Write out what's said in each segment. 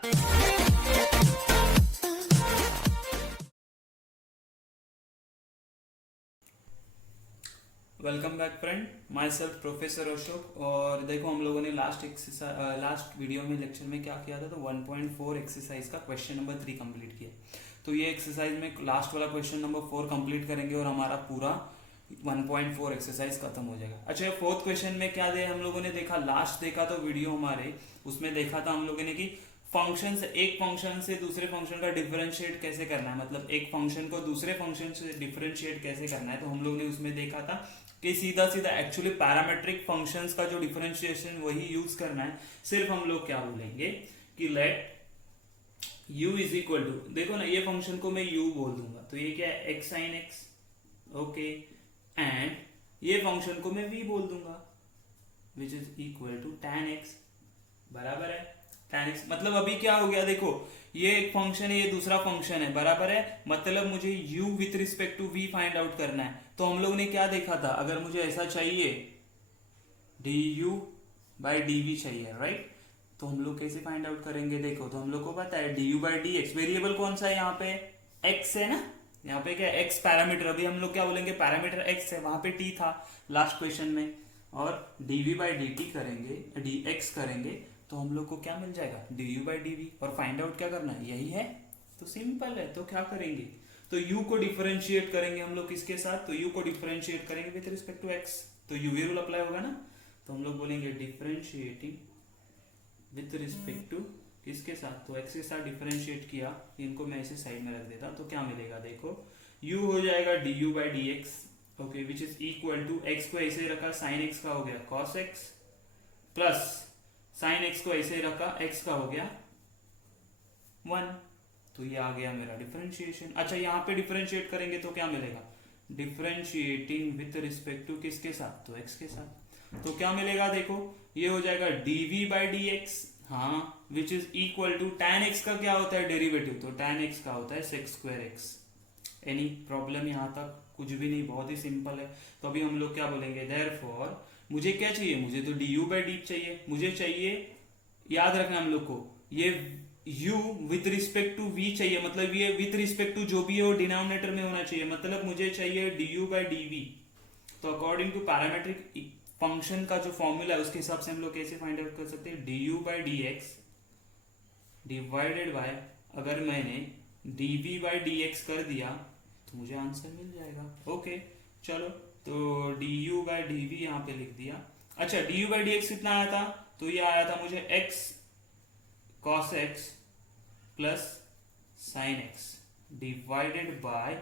Welcome back friend, my self professor Ashok. और देखो, हम लोगों ने लास्ट वीडियो में लेक्चर में क्या किया था, तो 1.4 एक्सरसाइज का क्वेश्चन नंबर 3 कंप्लीट किया। तो ये एक्सरसाइज में लास्ट वाला क्वेश्चन नंबर 4 कंप्लीट करेंगे और हमारा पूरा 1.4 एक्सरसाइज खत्म हो जाएगा। अच्छा, फोर्थ क्वेश्चन में क्या दे हम लोगों ने देखा, लास्ट देखा तो वीडियो हमारे उसमें देखा था हम लोगों ने कि फंक्शन से एक फंक्शन से दूसरे फंक्शन का डिफरेंशिएट कैसे करना है, मतलब एक फंक्शन को दूसरे फंक्शन से डिफरेंशिएट कैसे करना है। तो हम लोग ने उसमें देखा था कि सीधा सीधा एक्चुअली पैरामेट्रिक फंक्शंस का जो डिफरेंशिएशन वही यूज करना है। सिर्फ हम लोग क्या बोलेंगे कि let u is equal to, देखो ना, ये फंक्शन को मैं u बोल दूंगा तो ये क्या है, x sin x, okay. And ये फंक्शन को मैं v बोल दूंगा which is equal to tan x, बराबर है। tan x मतलब अभी क्या हो गया, देखो ये एक फंक्शन है, ये दूसरा फंक्शन है, बराबर है। मतलब मुझे u with respect to v find out करना है। तो हम लोग ने क्या देखा था, अगर मुझे ऐसा चाहिए du बाई dv चाहिए, राइट। तो हम लोग कैसे फाइंड आउट करेंगे, देखो तो हम लोग को पता है du बाई dx, वेरिएबल कौन सा है यहाँ पे, x है ना। यहाँ पे क्या x पैरामीटर, अभी हम लोग क्या बोलेंगे, पैरामीटर x है, वहां पे t था लास्ट क्वेश्चन में। और dv बाई dt करेंगे, dx करेंगे तो हम लोग को क्या मिल जाएगा, du बाई dv। और फाइंड आउट क्या करना है, यही है। तो सिंपल है, तो क्या करेंगे, तो u को डिफरेंशिएट करेंगे हम लोग किसके साथ, तो u को डिफरेंशिएट करेंगे विथ रिस्पेक्ट टू x, तो uv रूल अप्लाई होगा ना। तो हम लोग बोलेंगे डिफरेंशिएटिंग विथ रिस्पेक्ट टू किसके साथ, तो x के साथ डिफरेंशिएट किया। इनको मैं ऐसे साइड में रख देता, तो क्या मिलेगा, देखो u हो जाएगा du by dx, okay, which is equal to x को ऐसे रखा, साइन x का हो गया cos x, plus sine x को ऐसे रखा, x का हो गया 1। तो ये आ गया मेरा डिफरेंशिएशन। अच्छा, यहाँ पे डिफरेंशिएट करेंगे तो क्या मिलेगा, डिफरेंशिएटिंग विथ रिस्पेक्ट टू किसके साथ, तो x के साथ। तो क्या मिलेगा, देखो ये हो जाएगा dv बाई dx, हाँ, which is equal to tan x का क्या होता है डेरिवेटिव, तो tan x का होता है sec square x। Any problem यहाँ तक, कुछ भी नहीं, बहुत ही सिंपल है। तो अभी हम लोग क्या बोलेंगे, देयरफॉर मुझे क्या चाहिए, मुझे तो du बाई डी चाहिए, मुझे चाहिए, याद रखना हम लोग को, ये u with respect to v चाहिए, मतलब ये विथ रिस्पेक्ट टू जो भी है वो डिनोमिनेटर में होना चाहिए, मतलब मुझे चाहिए du बाई dv। तो अकॉर्डिंग टू पैरामेट्रिक फंक्शन का जो फॉर्मूला है उसके हिसाब से हम लोग कैसे फाइंड आउट कर सकते हैं, du by dx divided by, अगर मैंने dv बाई dx कर दिया तो मुझे आंसर मिल जाएगा। ओके चलो, तो du बाई dv यहाँ पे लिख दिया। अच्छा, du बाई dx कितना आया था, तो ये आया था मुझे x cos x plus sine x divided by,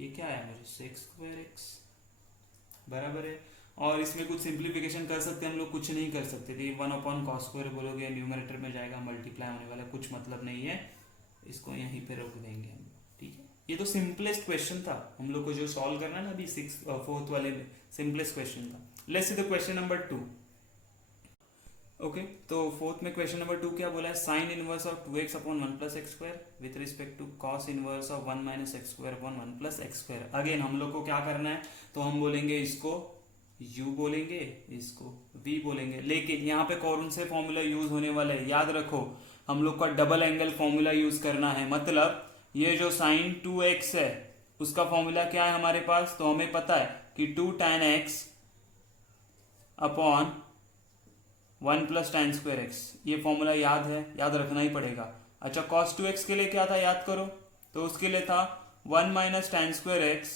ये क्या आया मुझे, सेक स्क्वायर x, बराबर है। और इसमें कुछ सिंप्लीफिकेशन कर सकते हैं हम लोग, कुछ नहीं कर सकते थे, 1/cos स्क्वायर बोलोगे न्यूमरेटर में जाएगा, मल्टीप्लाई होने वाला, कुछ मतलब नहीं है, इसको यहीं पे रोक देंगे हम, ठीक है। ये तो सिंपलेस्ट क्वेश्चन था हम लोग को जो सॉल्व करना है ना, अभी फोर्थ वाले में सिंपलेस्ट क्वेश्चन था। Let's see the question number 2। Okay, तो फोर्थ में क्वेश्चन नंबर 2 क्या बोला है, sine inverse of 2x upon 1 plus x square with respect to cos inverse of 1 minus x square upon 1 plus x square. Again हम लोग को क्या करना है, तो हम बोलेंगे इसको u बोलेंगे, इसको v बोलेंगे, लेकिन यहाँ पे कौन से फॉर्मूला यूज होने वाले हैं, याद रखो हम लोग का डबल एंगल फॉर्मूला यूज करना है। मतलब ये जो साइन 2x है उसका फॉर्मूला क्या है हमारे पास, तो हमें पता है कि 2 tan x upon 1 plus tan square x, ये फॉर्मूला याद है, याद रखना ही पड़ेगा। अच्छा, cos 2x के लिए क्या था, याद करो, तो उसके लिए था 1 minus tan square x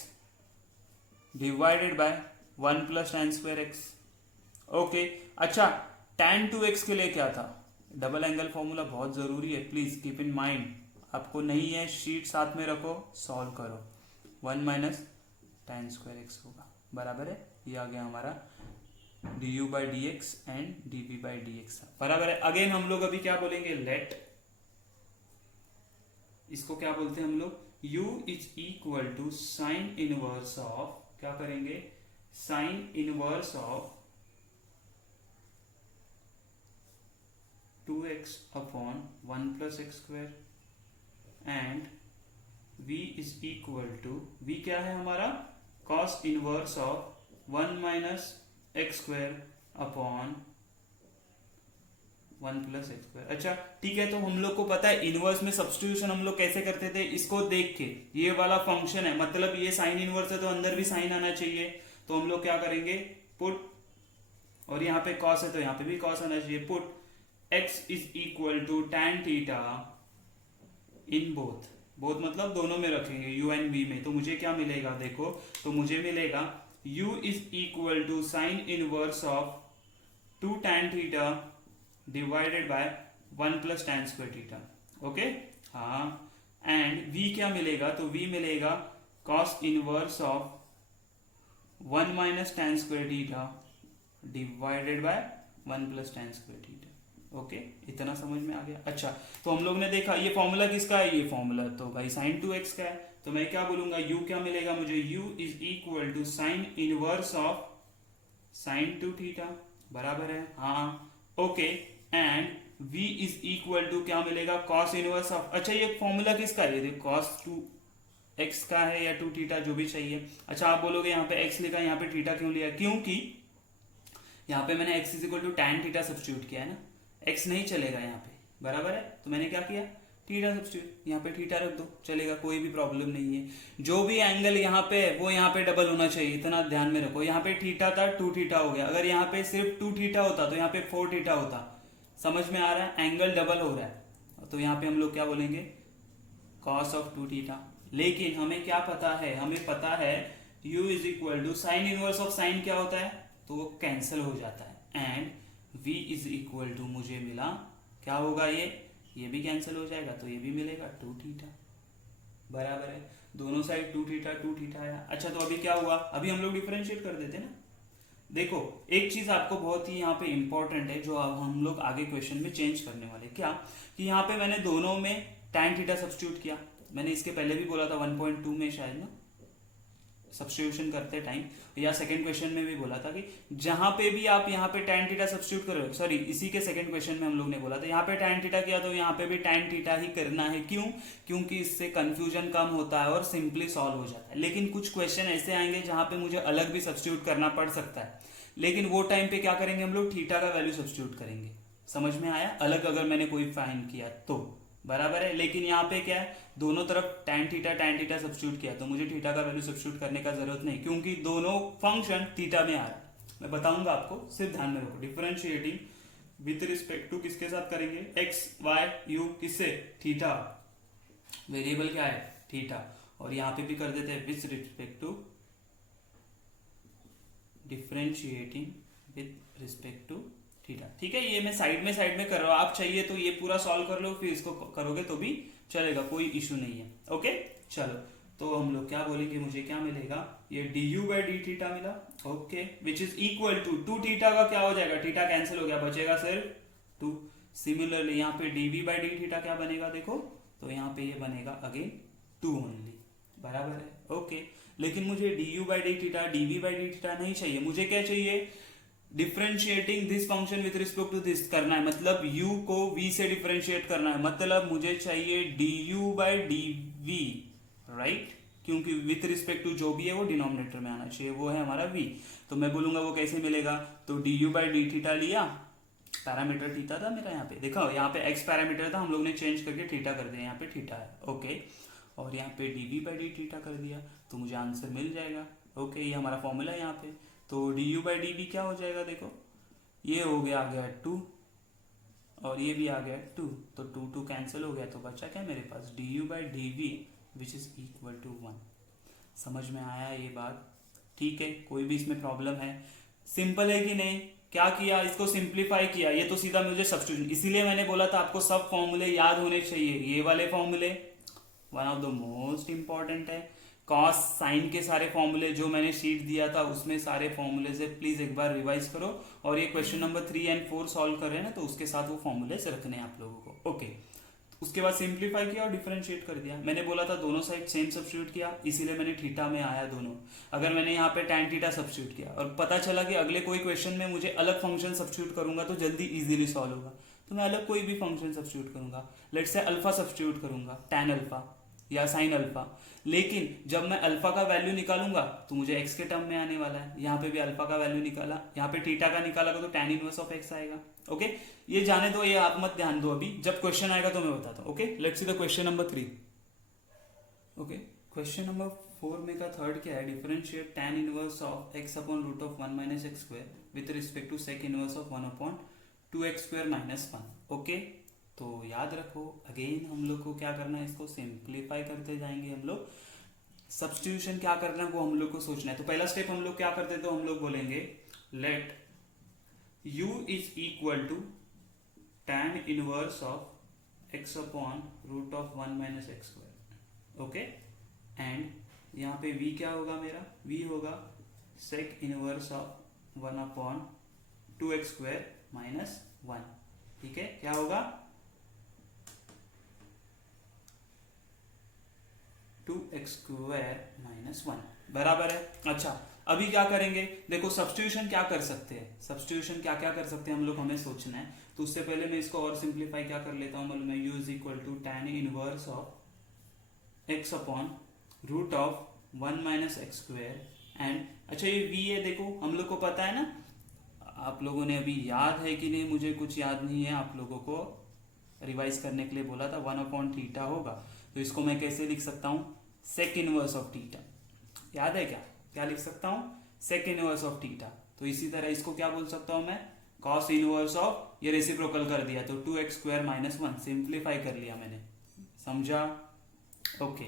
divided by 1 plus tan square x, okay. अच्छा, tan 2x के लिए क्या था, डबल एंगल फॉर्मूला बहुत जरूरी है, प्लीज कीप इन माइंड, आपको नहीं है शीट साथ में रखो, सॉल्व करो, 1 माइनस tan स्क्वायर x होगा, बराबर है। ये आ गया हमारा du by d x and dv by d x, बराबर है। अगेन हम लोग अभी क्या बोलेंगे, लेट, इसको क्या बोलते हैं हम लोग, u is equal to sine inverse of, क्या करेंगे, sine inverse of 2x upon 1 plus x square and v is equal to, v क्या है हमारा, cos inverse of 1 minus x square upon 1 plus x square. अच्छा ठीक है, तो हम लोग को पता है इनवर्स में सब्स्टिट्यूशन हम लोग कैसे करते थे, इसको देख के ये वाला फंक्शन है, मतलब ये साइन इनवर्स है तो अंदर भी साइन आना चाहिए, तो हम लोग क्या करेंगे पुट, और यहाँ पे कॉस है तो यहाँ पे भी कॉस आना चाहिए, put x is equal to tan theta in both, both मतलब दोनों में रखेंगे u एंड v में, तो मुझे क्या मिलेगा देखो, तो मुझे मिलेगा u is equal to sine inverse of 2 tan theta divided by 1 plus tan square theta. Okay हाँ, एंड v क्या मिलेगा, तो v मिलेगा cos inverse of 1 minus tan square theta divided by 1 plus tan square theta. Okay इतना समझ में आ गया। अच्छा तो हम लोग ने देखा ये फॉर्मूला किसका है, ये फॉर्मूला तो भाई sin 2x का है, तो मैं क्या बोलूंगा u क्या मिलेगा मुझे, u is equal to sine inverse of sin 2 theta, बराबर है हाँ। Okay and v is equal to क्या मिलेगा cos इनवर्स ऑफ, अच्छा ये फॉर्मूला किसका है, ये cos 2x का है या 2 थीटा जो भी चाहिए। अच्छा आप बोलोगे यहाँ पे x लिखा, यहाँ पे थीटा क्यों लिया, क्योंकि यहाँ पे मैंने x is equal to tan theta substitute किया है ना, x नहीं चलेगा यहाँ पे, बराबर है, तो मैंने क्या किया थीटा सब्स्टिट्यूट, यहाँ पे थीटा रख दो चलेगा, कोई भी प्रॉब्लम नहीं है। जो भी एंगल यहाँ पे है वो यहाँ पे डबल होना चाहिए, इतना ध्यान में रखो। यहाँ पे थीटा था 2 थीटा हो गया, अगर यहाँ पे सिर्फ 2 थीटा होता तो यहाँ पे 4 थीटा होता, समझ में आ रहा है, एंगल डबल हो रहा है, तो यहाँ पे हम लोग क्या बोलेंगे कॉस ऑफ 2 थीटा। लेकिन हमें क्या पता है, हमें पता है u is equal to sine inverse of sine क्या होता है, तो वो कैंसिल हो जाता है, and v is equal to मुझे मिला क्या होगा, ये भी कैंसिल हो जाएगा, तो ये भी मिलेगा 2 थीटा, बराबर है, दोनों साइड 2 थीटा आया। अच्छा तो अभी क्या हुआ, अभी हम लोग डिफरेंशिएट कर देते ना। देखो एक चीज आपको बहुत ही यहाँ पे इंपॉर्टेंट है जो अब हम लोग आगे क्वेश्चन में चेंज करने वाले, क्या कि यहाँ पे मैंने दोनों में tan थीटा सब्स्टिट्यूट किया, मैंने इसके पहले भी बोला था 1.2 में शायद ना सब्स्टिट्यूशन करते टाइम, या सेकंड क्वेश्चन में भी बोला था कि जहां पे भी आप यहाँ पे tan थीटा सब्स्टिट्यूट करो, सॉरी इसी के सेकंड क्वेश्चन में हम लोग ने बोला था यहाँ पे tan थीटा किया तो यहाँ पे भी tan थीटा ही करना है, क्यों, क्योंकि इससे कंफ्यूजन कम होता है और सिंपली सॉल्व हो जाता है। लेकिन कुछ क्वेश्चन ऐसे आएंगे जहां पे मुझे अलग भी सब्स्टिट्यूट करना पड़ सकता है, लेकिन वो टाइम पे क्या करेंगे हम लोग थीटा का वैल्यू सब्स्टिट्यूट करेंगे, समझ में आया, अलग अगर मैंने कोई फाइंड किया तो, बराबर है। लेकिन यहाँ पे क्या है, दोनों तरफ tan थीटा सब्स्टिट्यूट किया तो मुझे थीटा का वैल्यू सब्स्टिट्यूट करने का जरूरत नहीं, क्योंकि दोनों फंक्शन थीटा में आ रहा है। मैं बताऊंगा आपको, सिर्फ ध्यान में रखो, डिफरेंशिएटिंग विथ रिस्पेक्ट टू किसके साथ करेंगे, x y u किससे, थीटा, वेरिएबल क्या है थीटा, और यहाँ पे भी कर देते हैं with respect to, differentiating with respect to theta. ठीक है, ये मैं साइड में कर रहा हूं, आप चाहिए तो ये पूरा सॉल्व कर लो, फिर इसको करोगे तो भी चलेगा, कोई इशू नहीं है। ओके चलो, तो हम लोग क्या बोलेंगे, मुझे क्या मिलेगा, ये du बाई डी थीटा मिला, okay, which is equal to 2 theta का क्या हो जाएगा, थीटा कैंसिल हो गया, बचेगा सिर्फ 2। सिमिलरली यहाँ पे dv बाई डी थीटा क्या बनेगा देखो, तो यहाँ पे ये बनेगा अगेन 2 ओनली, बराबर है। ओके लेकिन मुझे du by d theta dv by d theta नहीं चाहिए, मुझे क्या चाहिए, differentiating this function with respect to this करना है, मतलब u को v से डिफरेंशिएट करना है, मतलब मुझे चाहिए du बाई dv, राइट, क्योंकि विथ रिस्पेक्ट टू जो भी है वो डिनोमिनेटर में आना चाहिए, वो है हमारा v, तो मैं बोलूंगा वो कैसे मिलेगा, तो du बाई डी थीटा लिया, पैरामीटर थीटा था मेरा, यहाँ पे देखो यहाँ पे x पैरामीटर था, हम लोग ने चेंज करके थीटा कर दिया, यहाँ पे थीटा है, ओके, और यहाँ पे dv बाई डी थीटा कर दिया, तो मुझे आंसर मिल जाएगा। ओके ये हमारा फॉर्मूला है यहाँ पे, तो du बाई डी क्या हो जाएगा देखो, ये हो गया आ गया 2 और ये भी आ गया 2, तो 2 कैंसिल हो गया, तो बचा क्या मेरे पास du by d v which is equal to 1। समझ में आया ये बात, ठीक है, कोई भी इसमें प्रॉब्लम है, सिंपल है कि नहीं, क्या किया इसको सिंप्लीफाई किया, ये तो सीधा मुझे सब्स्टिट्यूशन, इसीलिए मैंने बोला था आपको सब फॉर्मूले याद होने चाहिए, ये वाले फॉर्मूले one of the most important है, कॉस साइन के सारे फॉर्मूले जो मैंने शीट दिया था उसमें सारे फॉर्मूले से प्लीज एक बार रिवाइज करो, और ये क्वेश्चन नंबर 3 एंड 4 सॉल्व कर रहे हैं ना, तो उसके साथ वो फॉर्मूले से रखने हैं आप लोगों को। ओके उसके बाद सिंप्लीफाई किया और डिफरेंशिएट कर दिया, मैंने बोला था दोनों साइड सेम सब्स्टिट्यूट किया, इसीलिए मैंने थीटा में आया दोनों। अगर मैंने यहाँ पे tan थीटा सब्स्टिट्यूट किया और पता चला कि अगले कोई क्वेश्चन में मुझे अलग फंक्शन सब्स्टिट्यूट करूंगा तो जल्दी इजीली सॉल्व होगा, तो मैं अलग कोई भी फंक्शन सब्स्टिट्यूट करूंगा, लेट्स से अल्फा सब्स्टिट्यूट करूंगा, tan अल्फा, या साइन अल्फा। लेकिन जब मैं अल्फा का वैल्यू निकालूंगा तो मुझे एक्स के टर्म में आने वाला है। यहाँ पे भी अल्फा का वैल्यू निकाला, यहाँ पे थीटा का निकाला तो tan इनवर्स ऑफ एक्स आएगा। ओके, ये जाने दो, ये आप मत ध्यान दो, अभी जब क्वेश्चन आएगा तो मैं बताता हूँ। Okay, let's see the question number 3। Okay, question number 4 में का थर्ड क्या है, differentiate tan inverse of x upon root of 1 minus x square with respect to sec inverse of 1 upon 2x square minus 1। Okay, तो याद रखो again हम लोग को क्या करना है, इसको सिंप्लीफाई करते जाएंगे हम लोग। सब्स्टिट्यूशन क्या करना है वो हम लोग को सोचना है। तो पहला स्टेप हम लोग क्या करते हैं, तो हम लोग बोलेंगे let u is equal to tan inverse of x upon root of 1 minus x square. Okay, and यहाँ पे v क्या होगा मेरा, v होगा sec inverse of 1 upon 2x square minus 1। ठीक है, क्या होगा 2x स्क्वायर माइनस 1 बराबर है। अच्छा, अभी क्या करेंगे, देखो सब्स्टिट्यूशन क्या कर सकते हैं, सब्स्टिट्यूशन क्या क्या कर सकते हैं हम लोग, हमें सोचना है। तो उससे पहले मैं इसको और सिंप्लीफाई क्या कर लेता हूँ, मतलब मैं u is equal to tan inverse of x upon root of 1 minus x square and, अच्छा ये v है, देखो हम लोग को पता है ना, आप लोगों ने अभी याद है कि नहीं, मुझे कुछ याद नहीं है, आप लोगों को रिवाइज करने के लिए बोला था 1 अपॉन थीटा होगा। तो इसको मैं कैसे लिख सकता हूँ, सेक इनवर्स ऑफ थीटा, याद है क्या, क्या लिख सकता हूँ, सेक इनवर्स ऑफ थीटा। तो इसी तरह इसको क्या बोल सकता हूँ मैं, कॉस इनवर्स ऑफ, ये रेसिप्रोकल कर दिया तो 2x स्क्वायर माइनस 1, सिंप्लीफाई कर लिया मैंने, समझा। ओके,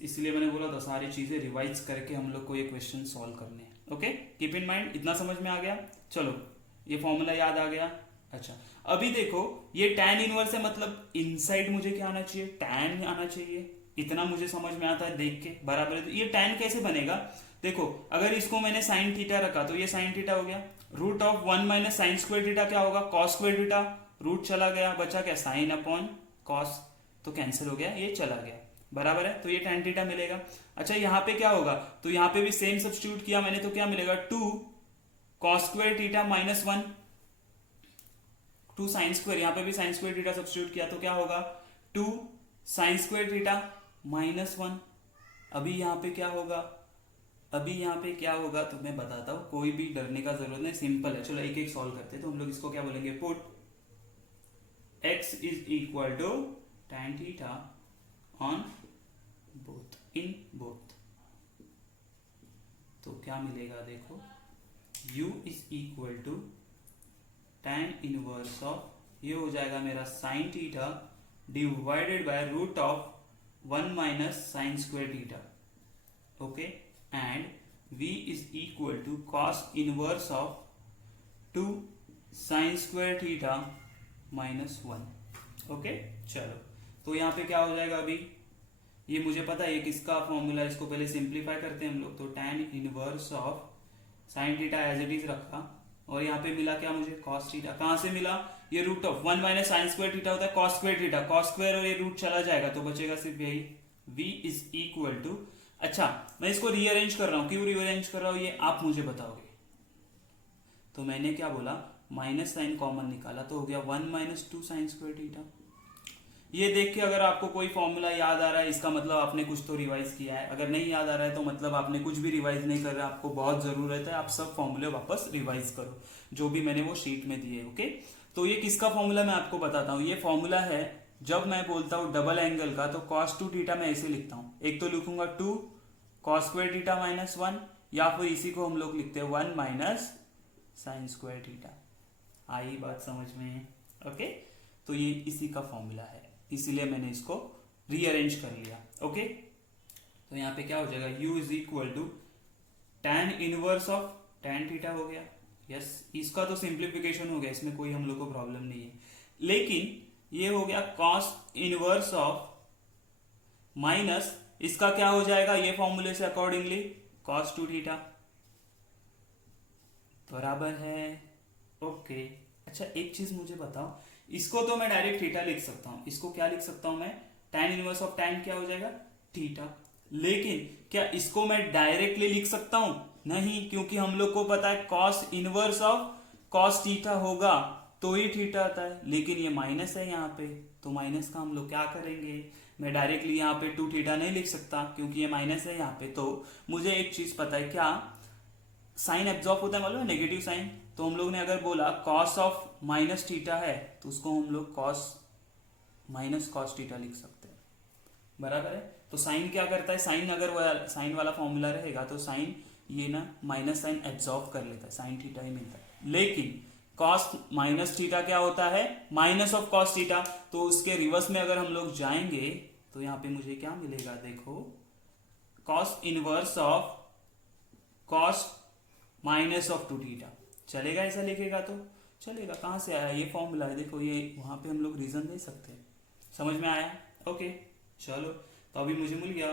इसलिए मैंने बोला था सारी चीजें रिवाइज करके हम लोग को ये क्वेश्चन सॉल्व करने हैं। ओके, कीप इन माइंड, इतना समझ में आ गया, चलो ये फॉर्मूला याद आ गया। अच्छा, अभी देखो ये tan इनवर्स है, मतलब इनसाइड मुझे क्या आना चाहिए, tan आना चाहिए, इतना मुझे समझ में आता है देख के, बराबर है। तो ये tan कैसे बनेगा, देखो अगर इसको मैंने साइन थीटा रखा तो ये साइन थीटा हो गया, root of 1 minus sine square theta क्या होगा, कॉस स्क्वायर थीटा, रूट चला गया, बचा क्या साइन अपॉन कॉस, तो कैंसिल हो गया, ये चला गया, बराबर है। तो ये tan थीटा मिलेगा। अच्छा, यहाँ पे क्या होगा, तो यहाँ पे भी सेम सब्स्टिट्यूट किया मैंने, तो क्या मिलेगा 2 cos square theta minus 1, 2 sine square, यहाँ पे भी साइन स्क्वायर थीटा सब्स्टिट्यूट किया तो क्या होगा 2 साइन स्क्वायर थीटा माइनस 1। अभी यहाँ पे क्या होगा, अभी यहाँ पे क्या होगा तो मैं बताता हूँ, कोई भी डरने का जरूरत नहीं, सिंपल है। चलो एक एक सॉल्व करते हैं। तो हम लोग इसको क्या बोलेंगे, put x is equal to tan theta on both, in both, तो क्या मिलेगा देखो, u is equal to tan inverse of, ये हो जाएगा मेरा sine theta divided by root of 1 minus sine square theta. Okay, and v is equal to cos inverse of 2 sine square theta minus 1। Okay, चलो तो यहाँ पे क्या हो जाएगा, अभी ये मुझे पता है ये किसका फॉर्मूला, इसको पहले सिंप्लीफाई करते हैं हम लोग। तो tan inverse of sine theta as it is रखा, और यहाँ पे मिला क्या मुझे, कॉस थीटा, कहाँ से मिला, ये root of 1 minus sine square theta होता है cos square theta, cos square और ये रूट चला जाएगा तो बचेगा सिर्फ यही, v इज इक्वल टू, अच्छा मैं इसको रीअरेंज कर रहा हूँ, क्यों रीअरेंज कर रहा हूँ ये आप मुझे बताओगे। तो मैंने क्या बोला, माइनस साइन कॉमन निकाला तो हो गया 1 माइनस 2 साइन स्क्वायर थीटा। ये देख के अगर आपको कोई फॉर्मूला याद आ रहा है, इसका मतलब आपने कुछ तो रिवाइज किया है, अगर नहीं याद आ रहा है तो मतलब आपने कुछ भी रिवाइज नहीं कर रहे, आपको बहुत जरूरत है आप सब फॉर्मूले वापस रिवाइज करो जो भी मैंने वो शीट में दिए। ओके, तो ये किसका फॉर्मूला मैं आपको बताता हूँ, ये फॉर्मूला है जब मैं बोलता हूँ डबल एंगल का, तो cos 2 थीटा मैं ऐसे लिखता हूँ, एक तो लिखूंगा 2 cos स्क्वायर थीटा माइनस 1, या फिर इसी को हम लोग लिखते हैं 1 माइनस साइन स्क्वायर थीटा। आई बात समझ में, ओके, तो ये इसी का फॉर्मूला है, इसीलिए मैंने इसको रीअरेंज कर लिया। ओके, तो यहाँ पे क्या हो जाएगा, u is equal to tan inverse of tan theta हो गया, यस इसका तो सिंप्लीफिकेशन हो गया, इसमें कोई हम लोग को प्रॉब्लम नहीं है, लेकिन ये हो गया cos इनवर्स ऑफ माइनस, इसका क्या हो जाएगा, ये फॉर्मूले से अकॉर्डिंगली cos 2 थीटा बराबर है। ओके, अच्छा एक चीज मुझे बताओ, इसको तो मैं डायरेक्ट थीटा लिख सकता हूं, इसको क्या लिख सकता हूं मैं, tan इनवर्स ऑफ tan क्या हो जाएगा थीटा, लेकिन क्या इसको मैं डायरेक्टली लिख सकता हूं, नहीं, क्योंकि हम लोग को पता है cos inverse of cos theta होगा तो ही थीटा आता है, लेकिन ये माइनस है यहाँ पे, तो माइनस का हम लोग क्या करेंगे, मैं डायरेक्टली यहाँ पे 2 थीटा नहीं लिख सकता क्योंकि ये माइनस है यहाँ पे। तो मुझे एक चीज पता है, क्या साइन एब्जॉर्ब होता है मालूम है, नेगेटिव साइन। तो हम लोग ने अगर बोला कॉस ऑफ माइनस थीटा है तो उसको हम लोग कॉस माइनस कॉस थीटा लिख सकते हैं, बराबर है। तो साइन क्या करता है, साइन अगर साइन वाला फॉर्मूला रहेगा तो साइन ये ना माइनस साइन एब्जॉर्ब कर लेता है, साइन थीटा ही मिलता है। लेकिन कॉस माइनस थीटा क्या होता है, माइनस ऑफ कॉस थीटा। तो उसके रिवर्स में अगर हम लोग जाएंगे तो यहाँ पे मुझे क्या मिलेगा, देखो cos inverse of cos minus of 2 theta. चलेगा ऐसा लिखेगा तो चलेगा। कहाँ से आया ये फॉर्मूला है, देखो ये वहां पे हम लोग रीजन दे सकते हैं। समझ में आया, ओके चलो। तो अभी मुझे मिल गया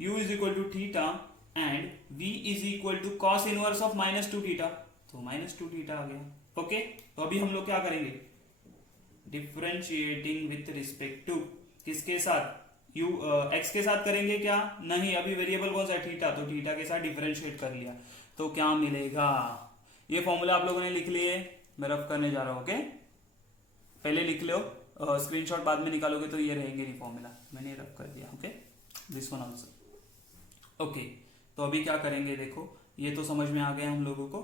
u is equal to theta and v is equal to cos inverse of minus 2 theta. तो माइनस 2 थीटा आ गया, ओके। तो अभी हम लोग क्या करेंगे, डिफ्रेंशिएटिंग विथ रिस्पेक्ट टू किसके साथ, u x के साथ करेंगे क्या, नहीं अभी वेरिएबल कौन सा है, थीटा। तो थीटा के साथ डिफ्रेंशिएट कर लिया तो क्या मिलेगा, ये फॉर्मूला आप लोगों ने लिख लिए, मैं रफ करने जा रहा हूं, ओके। पहले लिख लो, स्क्रीनशॉट बाद में निकालोगे तो ये रहेंगे नहीं फॉर्मूला, मैंने रफ कर दिया, okay. This one also, okay. तो अभी क्या करेंगे, देखो ये तो समझ में आ गया हम लोगों को।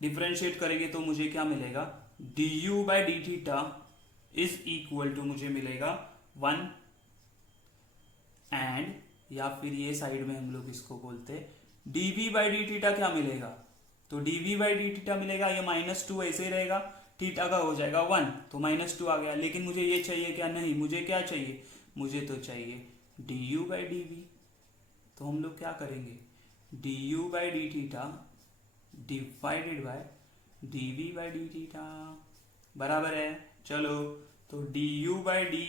डिफ्रेंशिएट करेंगे तो मुझे क्या मिलेगा, du by d theta is equal to मुझे मिलेगा 1 एंड, या फिर ये साइड में हम लोग इसको बोलते हैं dv बाई डी थीटा क्या मिलेगा, तो dv बाई डी थीटा मिलेगा, ये -2 ऐसे ही रहेगा, थीटा का हो जाएगा 1 तो -2 आ गया। लेकिन मुझे ये चाहिए क्या, नहीं मुझे क्या चाहिए, मुझे तो चाहिए du बाई dv। तो हम लोग क्या करेंगे, du by d theta divided by dv by d theta, बराबर है। चलो तो du बाई डी,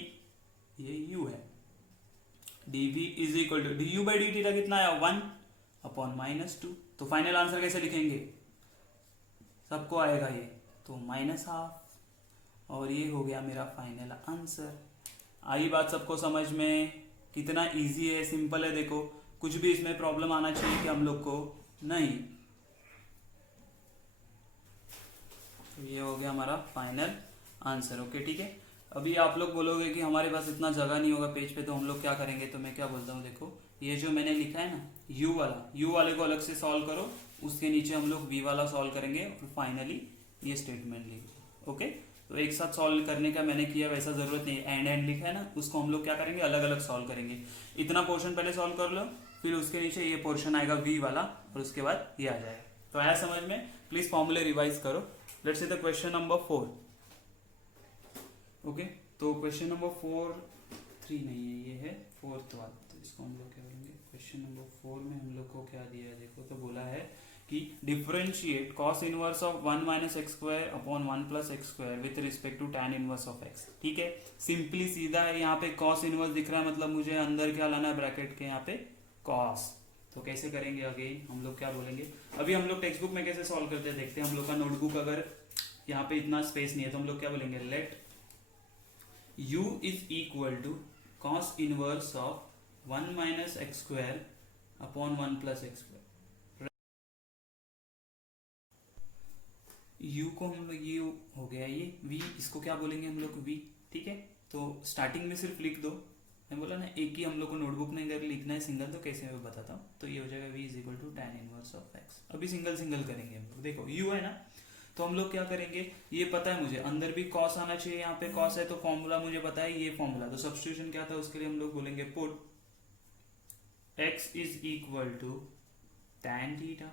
ये u है, dv is equal to du by d theta कितना आया, 1 अपॉन -2। तो फाइनल आंसर कैसे लिखेंगे, सबको आएगा ये, तो -12, और ये हो गया मेरा फाइनल आंसर। आई बात सबको समझ में, कितना इजी है, सिंपल है। देखो कुछ भी इसमें प्रॉब्लम आना चाहिए कि हम लोग को नहीं। तो ये हो गया हमारा फाइनल आंसर, ओके ठीक है। अभी आप लोग बोलोगे कि हमारे पास इतना जगह नहीं होगा पेज पे, तो हम लोग क्या करेंगे, तो मैं क्या बोलता हूँ, देखो ये जो मैंने लिखा है ना u वाले को अलग से सॉल्व करो, उसके नीचे हम लोग v वाला सॉल्व करेंगे और फाइनली ये स्टेटमेंट लिखेंगे, ओके। तो एक साथ सॉल्व करने का मैंने किया, वैसा जरूरत नहीं, एंड लिखा है ना, उसको हम लोग क्या करेंगे, अलग अलग सॉल्व करेंगे। इतना पोर्शन पहले सॉल्व कर लो, फिर उसके नीचे ये पोर्शन आएगा v वाला, और उसके बाद ये आ जाएगा। तो आया समझ में, प्लीज फॉर्मूले रिवाइज करो। Let's see the question number 4, okay. तो क्वेश्चन नंबर 3 नहीं है, ये है 4th वाला, तो इसको हम लोग क्या करेंगे, क्वेश्चन नंबर 4 में हम लोग को क्या दिया है, देखो तो बोला है कि differentiate cos inverse of 1 minus x square upon 1 plus x square with respect to tan inverse of x, ठीक है। सिंपली सीधा है, यहाँ पे कॉस इनवर्स दिख रहा है, मतलब मुझे अंदर क्या लाना है, ब्रैकेट के यहाँ पे कॉस। तो कैसे करेंगे, अगेन हम लोग क्या बोलेंगे, अभी हम लोग टेक्स्ट बुक में कैसे सॉल्व करते हैं देखते हैं। हम लोग का नोटबुक अगर यहाँ पे इतना स्पेस नहीं है तो हम लोग क्या बोलेंगे, let u is equal to cos inverse of 1 minus x square upon 1 plus x square. u को हम लोग, ये हो गया ये v, इसको क्या बोलेंगे हम लोग v, ठीक है। तो स्टार्टिंग में सिर्फ लिख दो, मैं बोला ना एक ही हम लोग को नोटबुक में अगर लिखना है सिंगल, तो कैसे मैं बताता हूँ। तो ये हो जाएगा v is equal to tan inverse of x। अभी सिंगल सिंगल करेंगे हम लोग, देखो u है ना, तो हम लोग क्या करेंगे, ये पता है मुझे अंदर भी कॉस आना चाहिए, यहाँ पे कॉस है तो फॉर्मूला मुझे पता है ये फॉर्मूला, तो सब्स्टिट्यूशन क्या था उसके लिए हम लोग बोलेंगे put x is equal to tan theta,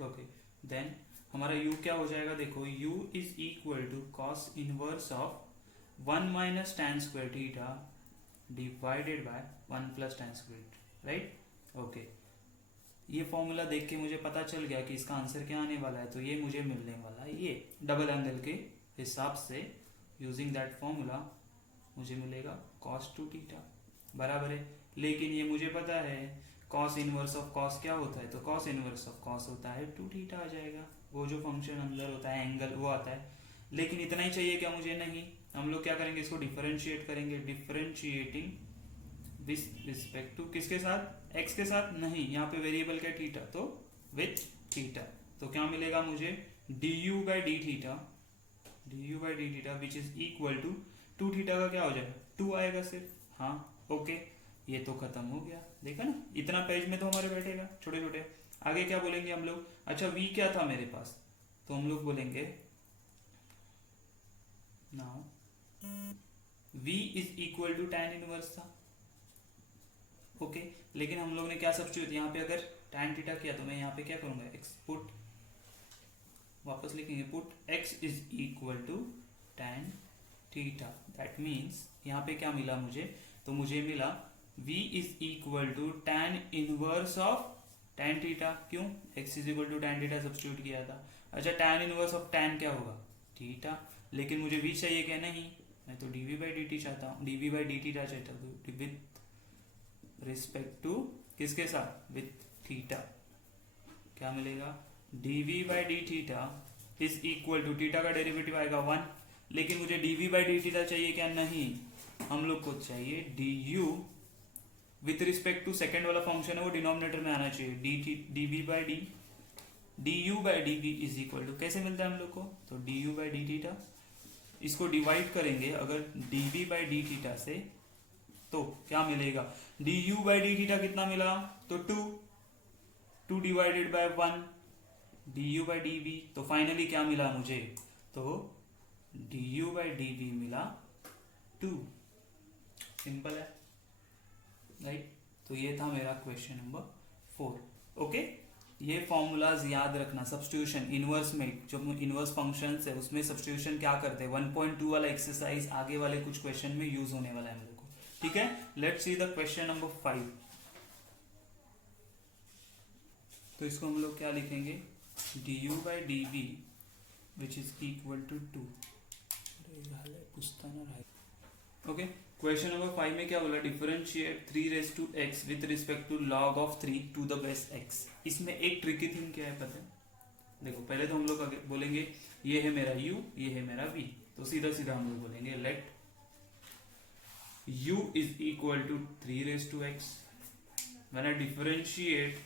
okay. Then हमारा u क्या हो जाएगा, देखो u is equal to cos inverse of 1 minus tan square theta divided by 1 plus tan square, right, okay. ये फॉर्मूला देख के मुझे पता चल गया कि इसका आंसर क्या आने वाला है, तो ये मुझे मिलने वाला है, ये डबल एंगल के हिसाब से यूजिंग दैट फॉर्मूला मुझे मिलेगा cos 2 थीटा, बराबर है। लेकिन ये मुझे पता है cos इनवर्स ऑफ cos क्या होता है, तो cos इनवर्स ऑफ cos होता है 2 थीटा आ जाएगा, वो जो फंक्शन अंदर होता है एंगल वो आता है। लेकिन इतना ही चाहिए क्या मुझे, नहीं, हम लोग क्या करेंगे, इसको डिफरेंशिएट करेंगे, डिफरेंशिएटिंग विथ रिस्पेक्ट टू किसके साथ, x के साथ, नहीं यहाँ पे वेरिएबल क्या थीटा, तो विथ थीटा। तो क्या मिलेगा मुझे, du by d theta, du by d theta which is equal to 2 theta का क्या हो जाएगा 2 आएगा सिर्फ। हाँ ओके, ये तो खत्म हो गया, देखा ना, इतना पेज में तो हमारे बैठेगा छोटे छोटे। आगे क्या बोलेंगे हम लोग, अच्छा v क्या था मेरे पास, तो हम लोग बोलेंगे now v is equal to tan inverse था। ओके, लेकिन हम लोग ने क्या सब्स्टिट्यूट, यहाँ पे अगर tan थीटा किया तो मैं यहाँ पे क्या करूंगा, x पुट, वापस लिखेंगे put x is equal to tan theta. That means यहाँ पे क्या मिला मुझे, तो मुझे मिला v is equal to tan inverse of tan theta. क्यों, x is equal to tan theta substitute किया था। अच्छा tan इनवर्स ऑफ tan क्या होगा, थीटा, लेकिन मुझे v चाहिए क्या, नहीं, मैं तो dv बाई dt चाहता हूँ, dv बाई dt चाहता हूँ विथ रिस्पेक्ट टू किसके साथ, विथ थीटा। क्या मिलेगा, dv by d theta is equal to, theta का डेरिवेटिव आएगा 1, लेकिन मुझे dv बाई डी थीटा चाहिए क्या, नहीं, हम लोग को चाहिए du with respect to second वाला फंक्शन है वो डिनोमिनेटर में आना चाहिए, dv by d, du by dv is equal to, कैसे मिलता है हम लोग को, तो du बाई डी थीटा, इसको डिवाइड करेंगे अगर dv बाई डी थीटा से, तो क्या मिलेगा, du बाई डी थीटा कितना मिला, तो 2 divided by 1 du by dv, तो फाइनली क्या मिला मुझे, तो du बाई dv मिला 2। सिंपल है राइट। तो ये था मेरा क्वेश्चन नंबर 4। ओके, ये फॉर्मूलाज याद रखना, सब्स्टिट्यूशन इनवर्स में, जो इनवर्स फंक्शंस है उसमें सब्स्टिट्यूशन क्या करते हैं, 1.2 वाला एक्सरसाइज आगे वाले कुछ क्वेश्चन में यूज होने वाला है मेरे को, ठीक है। Let's see the question number 5। तो इसको हम लोग क्या लिखेंगे, du by d v which is equal to 2। Okay, question number 5 में क्या बोला, differentiate 3 raise to x with respect to log of 3 to the base x। इसमें एक ट्रिकी थिंग क्या है पता है, देखो पहले तो हम लोग आगे बोलेंगे ये है मेरा u, ये है मेरा v, तो सीधा सीधा हम लोग बोलेंगे let u is equal to 3 raise to x. मैंने डिफरेंशिएट,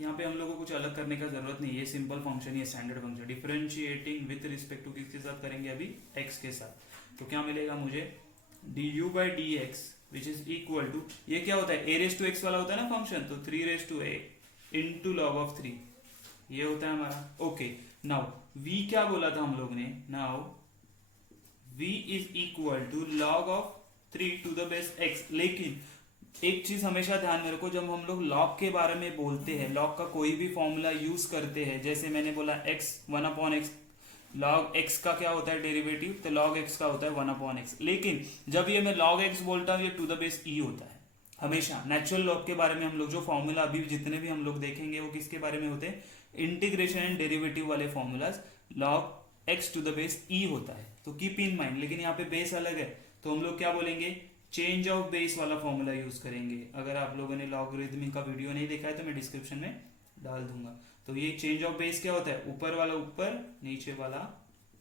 यहाँ पे हम लोग को कुछ अलग करने का जरूरत नहीं, ये सिंपल फंक्शन, ये standard function, differentiating with respect to किसके साथ करेंगे, अभी x के साथ, तो क्या मिलेगा मुझे, du by d x which is equal to, ये क्या होता है, a रेज टू एक्स वाला होता है ना फंक्शन, तो 3 raise to a into log of 3, ये होता है हमारा। ओके, नाउ v क्या बोला था हम लोग ने, now v is equal to log of 3 to the base x। लेकिन एक चीज हमेशा ध्यान में रखो, जब हम लोग लॉग के बारे में बोलते हैं, लॉग का कोई भी फॉर्मूला यूज करते हैं, जैसे मैंने बोला x 1/x, log x का क्या होता है डेरिवेटिव, तो log x का होता है 1/x। लेकिन जब ये मैं log x बोलता हूँ, ये टू द बेस e होता है। हमेशा नेचुरल लॉग के बारे में हम लोग जो फॉर्मूला अभी जितने भी हम लोग देखेंगे वो किसके बारे में होते हैं, इंटीग्रेशन एंड डेरिवेटिव वाले formulas, log x to the base e होता है, तो कीप इन माइंड। लेकिन यहाँ पे बेस अलग है, तो हम लोग क्या बोलेंगे, चेंज ऑफ बेस वाला फॉर्मूला यूज करेंगे। अगर आप लोगों ने लॉगरिथमिक का वीडियो नहीं देखा है तो मैं डिस्क्रिप्शन में डाल दूंगा। तो ये चेंज ऑफ बेस क्या होता है, ऊपर वाला ऊपर, नीचे वाला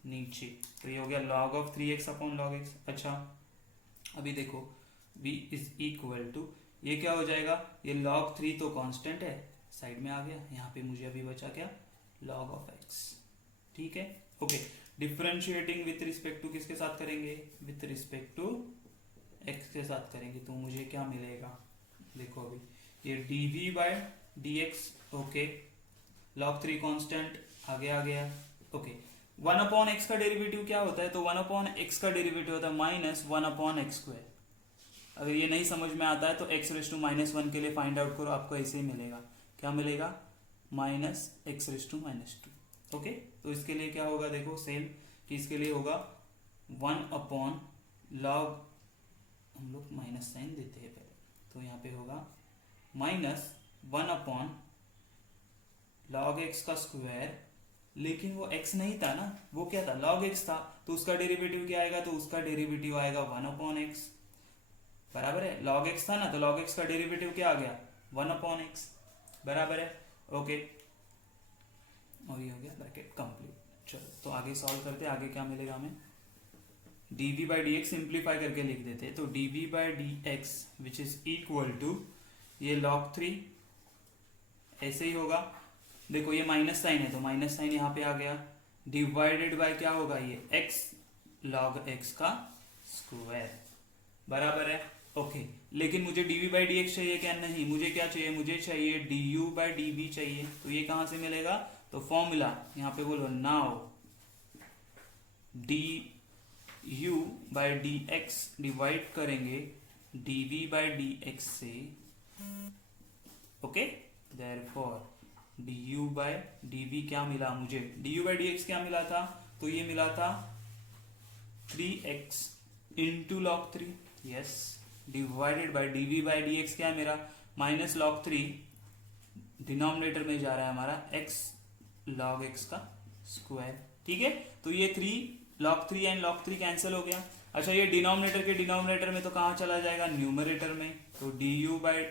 नीचे, तो ये हो गया log of 3x upon log x। अच्छा अभी देखो v इज इक्वल टू, ये क्या हो जाएगा, ये log 3 तो कांस्टेंट है, साइड में आ गया, यहाँ पे मुझे अभी बचा क्या, log ऑफ x, ठीक है। Okay, differentiating with respect to किसके साथ करेंगे, विथ रिस्पेक्ट टू x के साथ करेंगे, तो मुझे क्या मिलेगा, देखो अभी ये dv by dx, okay, log 3 constant आगे आ गया। ओके, 1/x का डेरिवेटिव क्या होता है, तो 1/x का डेरिवेटिव होता है -1/x²। अगर ये नहीं समझ में आता है तो x⁻⁻1 के लिए फाइंड आउट करो, आपको ऐसे ही मिलेगा, क्या मिलेगा, -x⁻²। ओके, तो इसके लिए क्या होगा, देखो सेम कि इसके लिए होगा 1/log, हम लोग माइनस साइन देते हैं पहले, तो यहाँ पे होगा -1/log x का स्क्वायर, लेकिन वो x नहीं था ना, वो क्या था, log x था, तो उसका डेरिवेटिव क्या आएगा, तो उसका डेरिवेटिव आएगा 1/x, बराबर है, log x था ना, तो log x का डेरिवेटिव क्या आ गया, 1/x, बराबर है। ओके, और ये हो गया ब्रैकेट कंप्लीट। चलो तो आगे सॉल्व करते, आगे क्या मिलेगा हमें, dv by d x simplify करके लिख देते, तो dv by d x which is equal to, ये log 3 ऐसे ही होगा, देखो ये माइनस साइन है तो माइनस साइन यहाँ पे आ गया, डिवाइडेड बाय क्या होगा, ये x log x का स्क्वायर, बराबर है। ओके, लेकिन मुझे dv बाई डी एक्स चाहिए क्या? नहीं, मुझे क्या चाहिए? मुझे चाहिए du बाई डी वी चाहिए। तो ये कहां से मिलेगा? तो फॉर्मूला यहाँ पे बोलो, now D you by d x divide करेंगे dv बाई डी एक्स से। Okay, therefore du by dv क्या मिला मुझे? du बाई डी एक्स क्या मिला था? तो ये मिला था 3x into log 3, yes, divided by dv by d x क्या है मेरा? माइनस लॉग 3, डिनोमिनेटर में जा रहा है हमारा x log x का स्क्वायर। ठीक है, तो ये 3 log 3 एंड log 3 कैंसिल हो गया। अच्छा, ये डिनोमिनेटर के डिनोमिनेटर में तो कहाँ चला जाएगा? न्यूमरेटर में। तो du by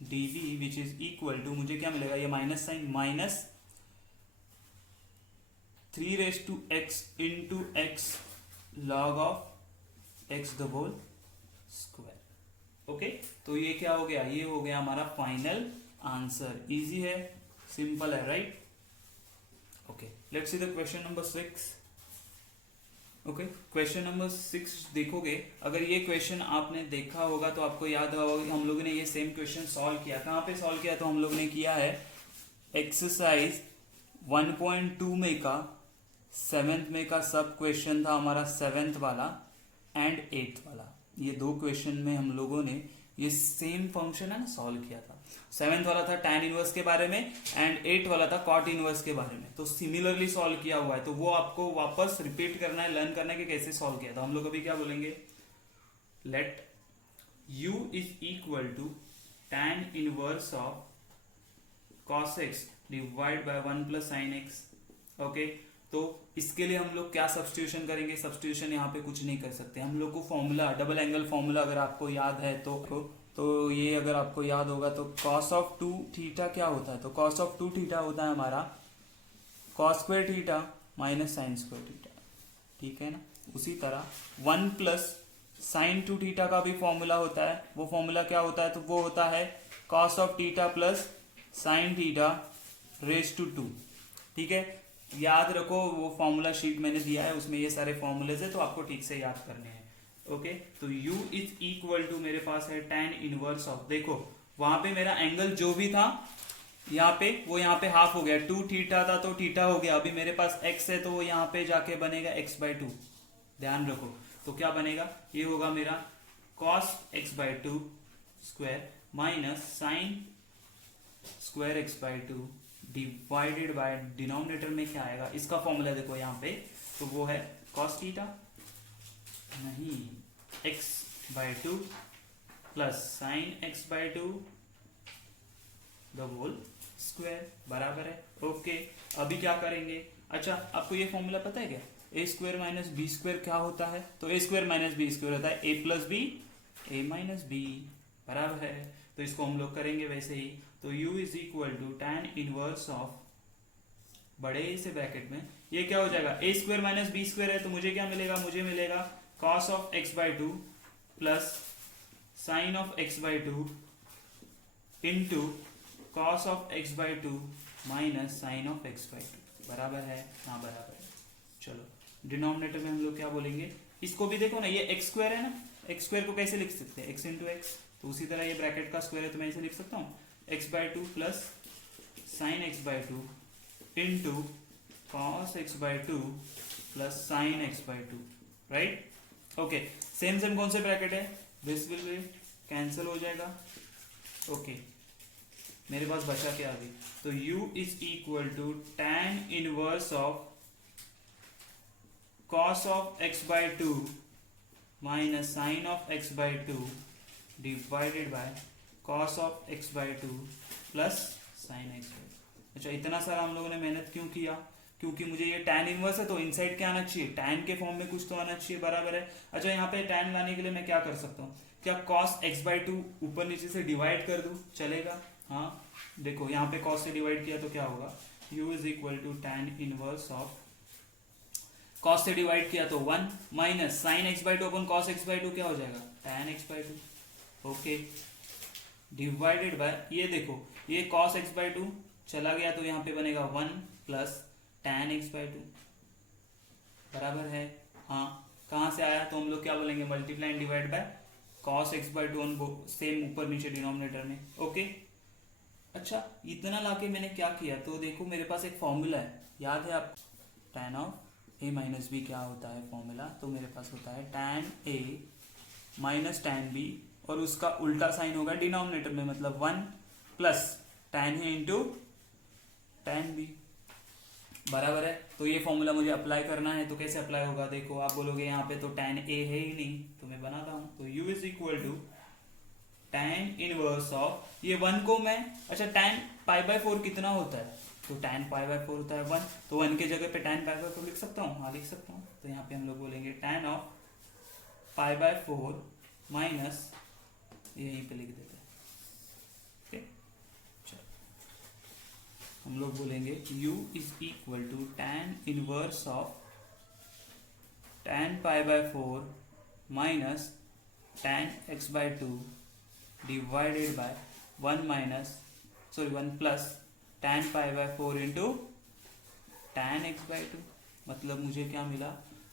d v which is equal to, मुझे क्या मिलेगा? ये minus sine, minus 3 raise to x into x log of x the whole square. Okay, तो ये क्या हो गया? ये हो गया हमारा फाइनल आंसर। इजी है, सिंपल है, right? Okay, let's see the question number 6। Okay, question number 6 देखोगे, अगर ये क्वेश्चन आपने देखा होगा तो आपको याद होगा हम लोगों ने ये सेम क्वेश्चन सॉल्व किया। कहाँ पे सॉल्व किया? तो हम लोग ने किया है एक्सरसाइज 1.2 में का 7th में का सब क्वेश्चन था हमारा, 7th वाला एंड 8th वाला। ये दो क्वेश्चन में हम लोगों ने ये सेम फंक्शन है ना सॉल्व किया था। 7th वाला था tan इनवर्स के बारे में एंड 8 वाला था cot इनवर्स के बारे में। तो सिमिलरली सॉल्व किया हुआ है, तो वो आपको वापस रिपीट करना है, लर्न करना है कि कैसे सॉल्व किया। तो हम लोग अभी क्या बोलेंगे? Let u is equal to tan inverse of cos x divide by 1 plus sine x. ओके, तो इसके लिए हम लोग क्या सब्स्टिट्यूशन करेंगे? सब्स्टिट्यूशन यहाँ पे कुछ नहीं कर सकते। हम लोग को फॉर्मूला, डबल एंगल फॉर्मूला अगर आपको याद है तो ये अगर आपको याद होगा तो cos ऑफ 2 थीटा क्या होता है? तो cos ऑफ 2 थीटा होता है हमारा cos square theta minus sine square theta. ठीक है ना? उसी तरह 1 प्लस साइन 2 थीटा का भी फॉर्मूला होता है। वो फॉर्मूला क्या होता है? तो वो होता है cos of theta plus sine theta raise to 2। ठीक है, याद रखो, वो फॉर्मूला शीट मैंने दिया है, उसमें ये सारे फॉर्मूलेज है, तो आपको ठीक से याद करने हैं। ओके, तो u इज इक्वल टू मेरे पास है tan इनवर्स ऑफ, देखो वहां पे मेरा एंगल जो भी था यहाँ पे, वो यहाँ पे हाफ हो गया। 2 थीटा था तो थीटा हो गया। अभी मेरे पास x है तो वो यहाँ पे जाके बनेगा x बाई 2। ध्यान रखो, तो क्या बनेगा? ये होगा मेरा cos x by 2 square minus sine square x by 2 divided by denominator में क्या आएगा? इसका फॉर्मूला देखो यहाँ पे, तो वो है cos थीटा नहीं x by 2 plus sine x by 2 the whole square, बराबर है। ओके, अभी क्या करेंगे? अच्छा, आपको ये फॉर्मूला पता है क्या? ए स्क्वायर माइनस बी स्क्वायर क्या होता है? तो ए स्क्वायर माइनस बी स्क्वायर होता है ए प्लस बी, ए माइनस बी, बराबर है। तो इसको हम लोग करेंगे वैसे ही। तो u is equal to tan inverse of बड़े से ब्रैकेट में ये क्या हो जाएगा? A square minus b square है, तो मुझे क्या मिलेगा? मुझे मिलेगा cos of x by 2 plus sine of x by 2 into cos of x by 2 minus sine of x by 2, बराबर है? हाँ, बराबर है। चलो, डिनोमिनेटर में हम लोग क्या बोलेंगे? इसको भी देखो ना, ये x स्क्वायर है ना, x स्क्वायर को कैसे लिख सकते हैं? x into x. तो उसी तरह ये ब्रैकेट का स्क्वायर है, तो मैं इसे लिख सकता हूँ x by 2 plus sine x by 2 into cos x by 2 plus sine x by 2, right? Okay, same same कौन से ब्रैकेट है? दिस विल बी कैंसिल हो जाएगा। ओके, मेरे पास बचा क्या अभी? तो u is equal to tan inverse of cos of x by 2 minus sine of x by 2 divided by cos of x by 2 plus sine x by 2। अच्छा, इतना सारा हम लोगों ने मेहनत क्यों किया? क्योंकि मुझे ये tan इनवर्स है तो इनसाइड क्या आना चाहिए? tan के फॉर्म में कुछ तो आना चाहिए, बराबर है। अच्छा, यहाँ पे tan लाने के लिए मैं क्या कर सकता हूँ? क्या cos x बाई 2 ऊपर नीचे से डिवाइड कर दूं? चलेगा? हाँ, देखो यहाँ पे cos से डिवाइड किया तो क्या होगा? u is equal to tan inverse of cos से डिवाइड किया तो 1 minus sine x by 2 upon cos x by 2 क्या हो जाएगा? tan x by 2। Okay, divided by ये देखो, ये cos x बाई 2 चला गया तो यहाँ पे बनेगा 1 प्लस tan x बाई 2, बराबर है। हाँ, कहाँ से आया? तो हम लोग क्या बोलेंगे? Multiply and divide by cos x by 2 same ऊपर नीचे डिनोमिनेटर में। ओके अच्छा, इतना लाके मैंने क्या किया, तो देखो मेरे पास एक फॉर्मूला है, याद है आप, tan of a minus b क्या होता है फॉर्मूला, तो मेरे पास होता है tan a minus tan b, और उसका उल्टा साइन होगा डिनोमिनेटर में, मतलब 1 plus tan a into tan b, बराबर है। तो ये फॉर्मूला मुझे अप्लाई करना है, तो कैसे अप्लाई होगा, देखो आप बोलोगे यहाँ पे तो tan a है ही नहीं, तो मैं बनाता हूँ, तो u is equal to tan inverse of, ये 1 को मैं, अच्छा tan पाई बाय 4 कितना होता है, तो tan पाई बाय 4 होता है 1, तो 1 के जगह पे tan पाई बाय 4 लिख सकता हूँ, हाँ लिख सकता हूँ। तो यहाँ पे हम लोग बोलेंगे tan of pi by 4 minus, यहीं पे लिख देते हैं, ओके चलो, हम लोग बोलेंगे u is equal to tan inverse of tan pi by 4 minus tan x by 2 divided by 1 plus tan pi by 4 into tan x by 2, मतलब मुझे क्या मिला,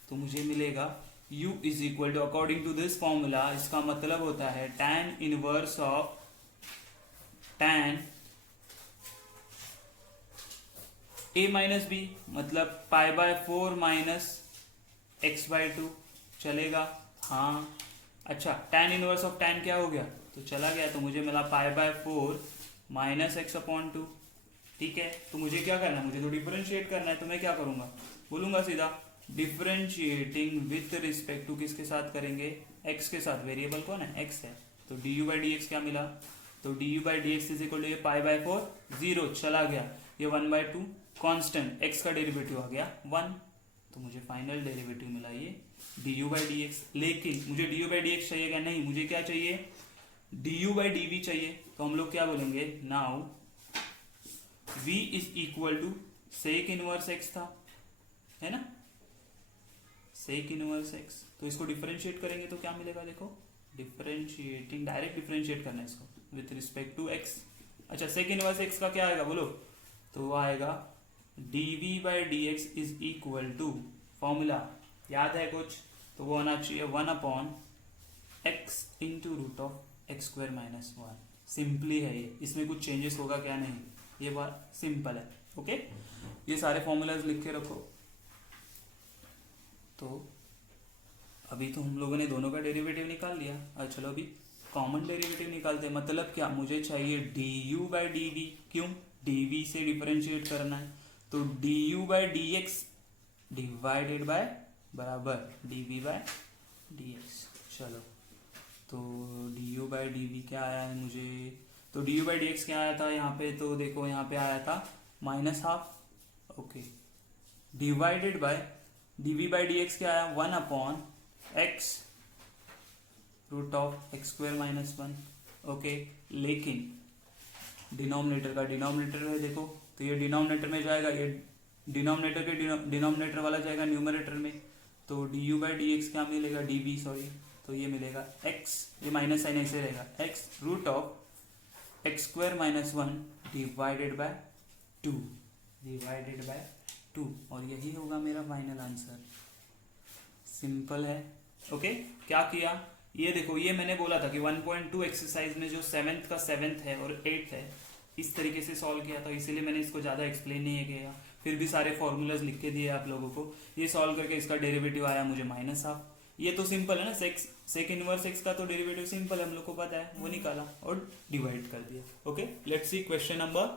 तो मुझे मिलेगा u is equal to, according to this formula इसका मतलब होता है tan inverse of tan a minus B, मतलब pi by 4 minus X by 2, चलेगा, हाँ अच्छा, tan इनवर्स ऑफ tan क्या हो गया, तो चला गया, तो मुझे मिला पाई बाय 4 माइनस एक्स अपॉन 2, ठीक है। तो मुझे क्या करना है, मुझे तो डिफरेंशिएट करना है, तो मैं क्या करूंगा, बोलूंगा सीधा डिफरेंशिएटिंग विथ रिस्पेक्ट टू किसके साथ करेंगे, x के साथ, वेरिएबल कौन है, x है, तो du बाई डी एक्स क्या मिला, तो du by d x is equal to, ये पाई बाय 4 जीरो चला गया, ये 1 बाय 2 कॉन्स्टेंट, x का डेरिवेटिव आ गया 1, तो मुझे फाइनल डेरिवेटिव मिला ये du बाई डी एक्स। लेकिन मुझे du बाई डी एक्स चाहिए क्या, नहीं, मुझे क्या चाहिए, du बाई डी वी चाहिए, तो हम लोग क्या बोलेंगे, now v is equal to sec inverse x था, है ना, सेक इनवर्स x, तो इसको डिफरेंशिएट करेंगे तो क्या मिलेगा, देखो डिफरेंशिएटिंग, डायरेक्ट डिफरेंशिएट करना है इसको विथ रिस्पेक्ट टू x। अच्छा, सेक इनवर्स x का क्या आएगा बोलो, तो आएगा dv by d x is equal to, formula याद है कुछ, तो वो आना चाहिए 1 upon x into root of x square minus 1, simply है ये, इसमें कुछ चेंजेस होगा क्या, नहीं, ये बात सिंपल है। ओके, ये सारे फॉर्मूलाज लिख के रखो। तो अभी तो हम लोगों ने दोनों का डेरिवेटिव निकाल लिया, और चलो अभी कॉमन डेरिवेटिव निकालते हैं, मतलब क्या, मुझे चाहिए du बाई डी वी, क्यों, dv से डिफरेंशिएट करना है, तो du by d x divided bye बराबर dv बाय dx, चलो, तो du बाई डी वी क्या आया है मुझे, तो du बाई डी एक्स क्या आया था यहाँ पे, तो देखो यहाँ पे आया था -12, okay, divided by dv by d x क्या आया, 1 upon x root of x square minus 1, okay, लेकिन डिनोमिनेटर का डिनोमिनेटर है देखो, तो ये डिनोमिनेटर में जाएगा, ये डिनोमिनेटर के डिनोमिनेटर वाला जाएगा न्यूमरेटर में, तो du बाई डी एक्स क्या मिलेगा, dv सॉरी, तो ये मिलेगा x, ये माइनस साइन ऐसे रहेगा, x root of x square minus 1 divided by 2, divided by 2, और यही होगा मेरा फाइनल आंसर, सिंपल है। ओके, क्या किया, ये देखो, ये मैंने बोला था कि 1.2 एक्सरसाइज में जो 7th का 7th है और 8th है, इस तरीके से सॉल्व किया था, इसीलिए मैंने इसको ज़्यादा एक्सप्लेन नहीं किया, फिर भी सारे फॉर्मूलाज लिख के दिए आप लोगों को। ये सॉल्व करके इसका डेरिवेटिव आया मुझे -12, ये तो सिंपल है ना, सेक इनवर्स एक्स का तो डेरिवेटिव सिंपल है, हम लोग को पता है, वो निकाला और डिवाइड कर दिया। Okay, let's C question number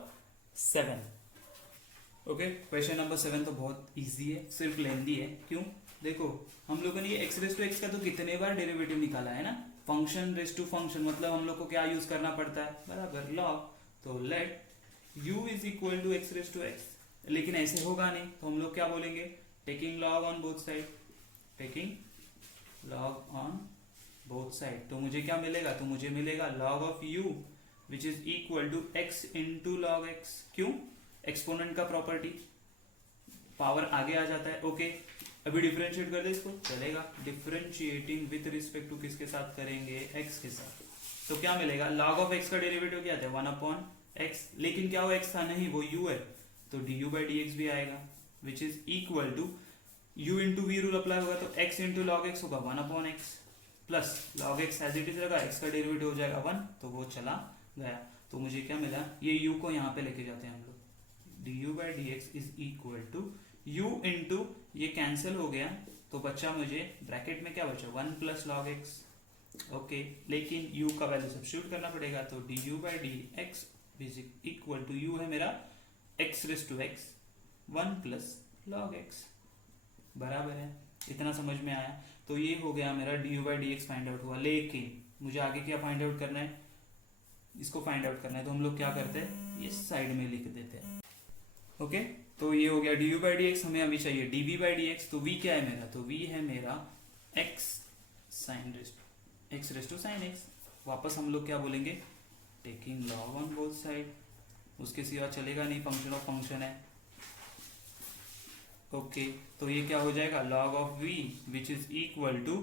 7। Okay, question number 7 तो बहुत ईजी है, सिर्फ लेंदी है, क्यों, देखो हम लोगों ने ये एक्स रेस टू एक्स का तो कितने बार डेरिवेटिव निकाला है ना, फंक्शन रेस टू फंक्शन, मतलब हम लोग को क्या यूज करना पड़ता है, बराबर लॉग, तो let u is equal to x raise to x, लेकिन ऐसे होगा नहीं, तो हम लोग क्या बोलेंगे, taking log on both side, taking log on both side, तो मुझे क्या मिलेगा, तो मुझे मिलेगा log of u which is equal to x into log x, क्यों, एक्सपोनेंट का प्रॉपर्टी, पावर आगे आ जाता है। ओके, अभी डिफरेंशिएट कर दे इसको, चलेगा, डिफरेंशिएटिंग विथ रिस्पेक्ट टू किसके साथ करेंगे, x के साथ, तो क्या मिलेगा, लॉग ऑफ x का डेरिवेटिव क्या था, 1 अपॉन x, लेकिन क्या वो x था, नहीं, वो u है, तो du बाई डी एक्स भी आएगा, which is equal to u into v rule apply होगा, तो x इंटू लॉग x होगा 1 upon x, plus log x as it is रहेगा, x का डेरिवेटिव हो जाएगा 1, तो वो चला गया। तो मुझे क्या मिला, ये u को यहाँ पे लेके जाते हैं हम लोग, du by dx is equal to u into ये कैंसिल हो गया, तो बच्चा मुझे ब्रैकेट में क्या बचा 1 प्लस लॉग एक्स। ओके, लेकिन u का वैल्यू सब्स्टिट्यूट करना पड़ेगा, तो du by dx is equal to u है मेरा x raise to x 1 plus log x, बराबर है। इतना समझ में आया। तो ये हो गया मेरा du by dx find out हुआ, लेकिन मुझे आगे क्या फाइंड आउट करना है, इसको फाइंड आउट करना है, तो हम लोग क्या करते हैं, ये साइड में लिख देते हैं। ओके, तो ये हो गया du by dx, हमें अभी चाहिए dv by dx, तो v क्या है मेरा, तो v है मेरा x sine raise to sine x। वापस हम लोग क्या बोलेंगे, taking log on both side, उसके सिवा चलेगा नहीं, फंक्शन ऑफ फंक्शन है। ओके, तो ये क्या हो जाएगा, log of v which is equal to,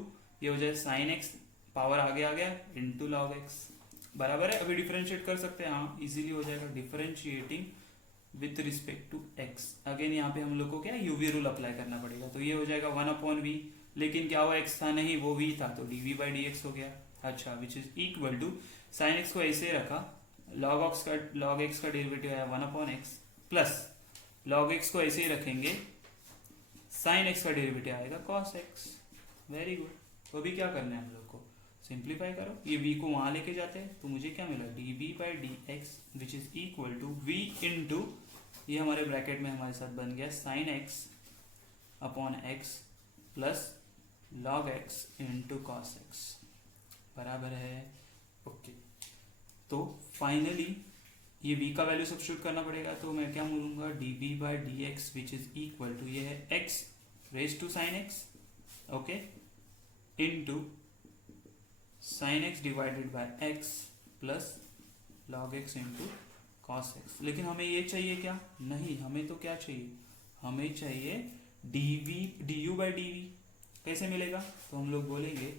ये हो जाए साइन x, पावर आगे आ गया इंटू लॉग x, बराबर है। अभी डिफरेंशिएट कर सकते हैं, हाँ इजीली हो जाएगा, differentiating with respect to x। Again यहाँ पे हम लोग को क्या यूवी रूल अप्लाई करना पड़ेगा, तो ये हो जाएगा 1/v, लेकिन क्या हुआ x था नहीं, वो v था, तो dv by dx हो गया। अच्छा, which is equal to sine x को ऐसे रखा, log x का डेरिवेटिव है 1/x प्लस log x को ऐसे ही रखेंगे, साइन x का डेरिवेटिव आएगा cos x। Very good. तो अभी क्या करना है हम लोग को, सिंप्लीफाई करो, ये v को वहां लेके जाते हैं, तो मुझे क्या मिला dv by dx which is equal to v into, ये हमारे ब्रैकेट में हमारे साथ बन गया sine x upon x plus log x into cos x, बराबर है। ओके, तो फाइनली ये v का वैल्यू सब्स्टिट्यूट करना पड़ेगा, तो मैं क्या बोलूंगा dv by dx which is equal to, ये है x raise to sine x, okay, into sine x divided by x plus log x into cos x। लेकिन हमें ये चाहिए क्या, नहीं, हमें तो क्या चाहिए, हमें चाहिए du by dv। कैसे मिलेगा, तो हम लोग बोलेंगे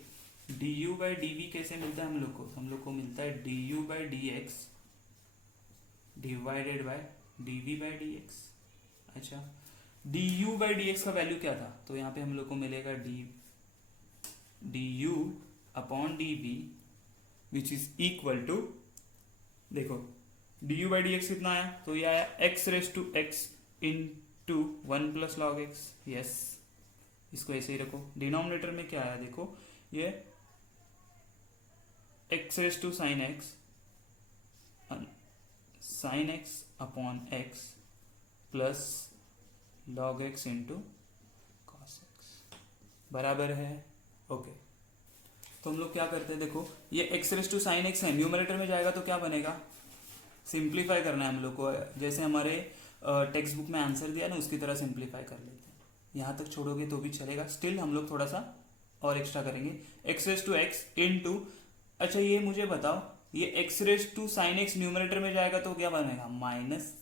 du by dv कैसे मिलता है हम लोग को, तो हम लोग को मिलता है du by dx divided by dv by dx। अच्छा, du by dx का वैल्यू क्या था, तो यहाँ पे हम लोग को मिलेगा du upon dv which is equal to, देखो du by dx कितना आया, तो ये आया x raise to x into 1 plus log x। Yes, इसको ऐसे ही रखो। डिनोमिनेटर में क्या आया, देखो ये x raise to sine x sine x upon x plus log x into cos x, बराबर है। ओके, तो हम लोग क्या करते हैं, देखो ये x raise to sine x है, न्यूमरेटर में जाएगा तो क्या बनेगा, सिंप्लीफाई करना है हम लोग को, जैसे हमारे टेक्स्ट बुक में आंसर दिया ना उसकी तरह सिंप्लीफाई कर लेते हैं। यहाँ तक छोड़ोगे तो भी चलेगा, स्टिल हम लोग थोड़ा सा और एक्स्ट्रा करेंगे, x raise to x into, अच्छा ये मुझे बताओ, ये x raise to sine x numerator में जाएगा तो क्या बनेगा, माइनस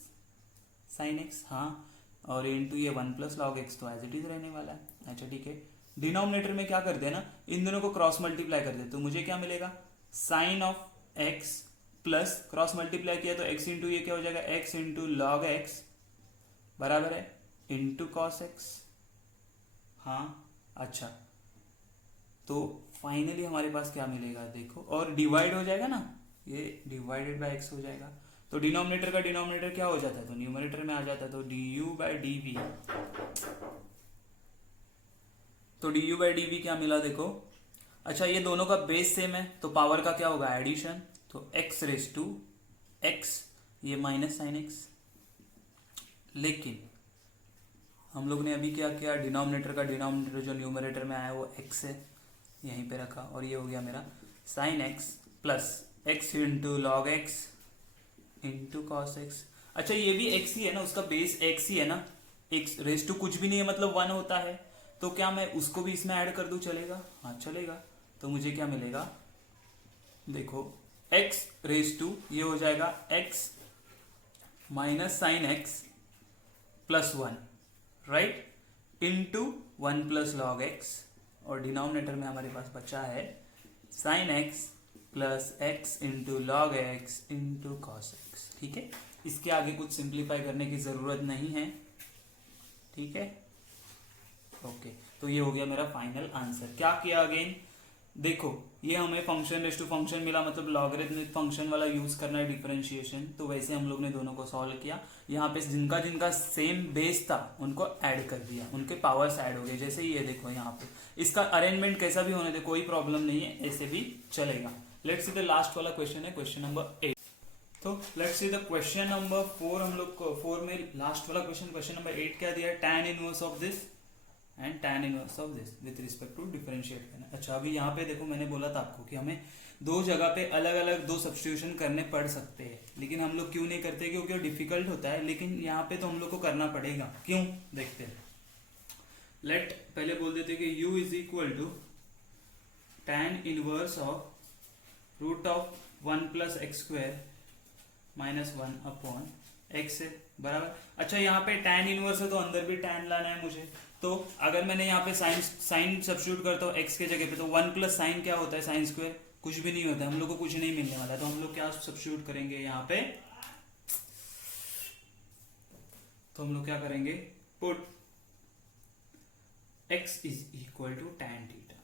साइन x, हाँ, और इंटू ये 1 प्लस लॉग x, तो एज इट इज रहने वाला है। अच्छा ठीक है, डिनोमिनेटर में क्या करते हैं ना, इन दोनों को क्रॉस मल्टीप्लाई कर दे, तो मुझे क्या मिलेगा, sine of x plus cross multiply किया तो x इंटू ये क्या हो जाएगा, x इंटू लॉग x, बराबर है इंटू कॉस x। हाँ, अच्छा, तो फाइनली हमारे पास क्या मिलेगा, देखो, और डिवाइड हो जाएगा ना, ये डिवाइडेड बाय x हो जाएगा, तो डिनोमिनेटर का डिनोमिनेटर क्या हो जाता है, तो न्यूमरेटर में आ जाता है, तो du by dv, तो du by dv क्या मिला, देखो, अच्छा ये दोनों का बेस सेम है तो पावर का क्या होगा, एडिशन, तो x रेस टू x, ये माइनस साइन x। लेकिन हम लोग ने अभी क्या किया, डिनोमिनेटर का डिनोमिनेटर जो न्यूमरेटर में आया वो x है, यहीं पे रखा, और ये हो गया मेरा sine x plus x into log x into cos x। अच्छा ये भी x ही है ना, उसका बेस x ही है ना, x रेस टू कुछ भी नहीं है मतलब 1 होता है, तो क्या मैं उसको भी इसमें ऐड कर दूं, चलेगा, हाँ चलेगा। तो मुझे क्या मिलेगा, देखो x रेस टू ये हो जाएगा x minus sine x plus 1, right, into 1 plus log x, और डिनोमिनेटर में हमारे पास बचा है sine x plus x into log x into cos x। ठीक है, इसके आगे कुछ सिंप्लीफाई करने की जरूरत नहीं है, ठीक है। ओके, तो ये हो गया मेरा फाइनल आंसर। क्या किया अगेन, देखो ये हमें फंक्शन रेस टू फंक्शन मिला, मतलब लॉगरिथमिक फंक्शन वाला यूज करना है डिफरेंशिएशन, तो वैसे हम लोग ने दोनों को सॉल्व किया। यहाँ पे जिनका जिनका सेम बेस था उनको ऐड कर दिया, उनके पावर्स ऐड हो गए। जैसे ये देखो यहाँ पे इसका अरेंजमेंट कैसा भी होने दे, कोई प्रॉब्लम नहीं है, ऐसे भी चलेगा। लेट्स सी द लास्ट वाला क्वेश्चन है क्वेश्चन नंबर 8। तो let's see the question number 4। हम लोग को 4 में लास्ट वाला क्वेश्चन नंबर 8 क्या दिया है, tan inverse of this and tan inverse of this with respect to differentiate करना। अच्छा अभी यहाँ पे देखो मैंने बोला था आपको कि हमें दो जगह पे अलग अलग दो सब्स्टिट्यूशन करने पड़ सकते हैं, लेकिन हम लोग क्यों नहीं करते, क्योंकि वो डिफिकल्ट होता है। लेकिन यहाँ पे तो हम लोग को करना पड़ेगा, क्यों देखते हैं। लेट पहले बोल देते कि u is equal to tan inverse of root of 1 plus x square minus 1 upon x है बराबर। अच्छा यहाँ पे tan इनवर्स है तो अंदर भी tan लाना है मुझे, तो अगर मैंने यहाँ पे साइन सब्स्टिट्यूट करता हूँ x के जगह पे, तो 1 प्लस साइन क्या होता है, साइन स्क्वायर, कुछ भी नहीं होता है, हम लोग को कुछ नहीं मिलने वाला। तो हम लोग क्या सब्स्टिट्यूट करेंगे यहाँ पे, तो हम लोग क्या करेंगे, put x is equal to tan theta.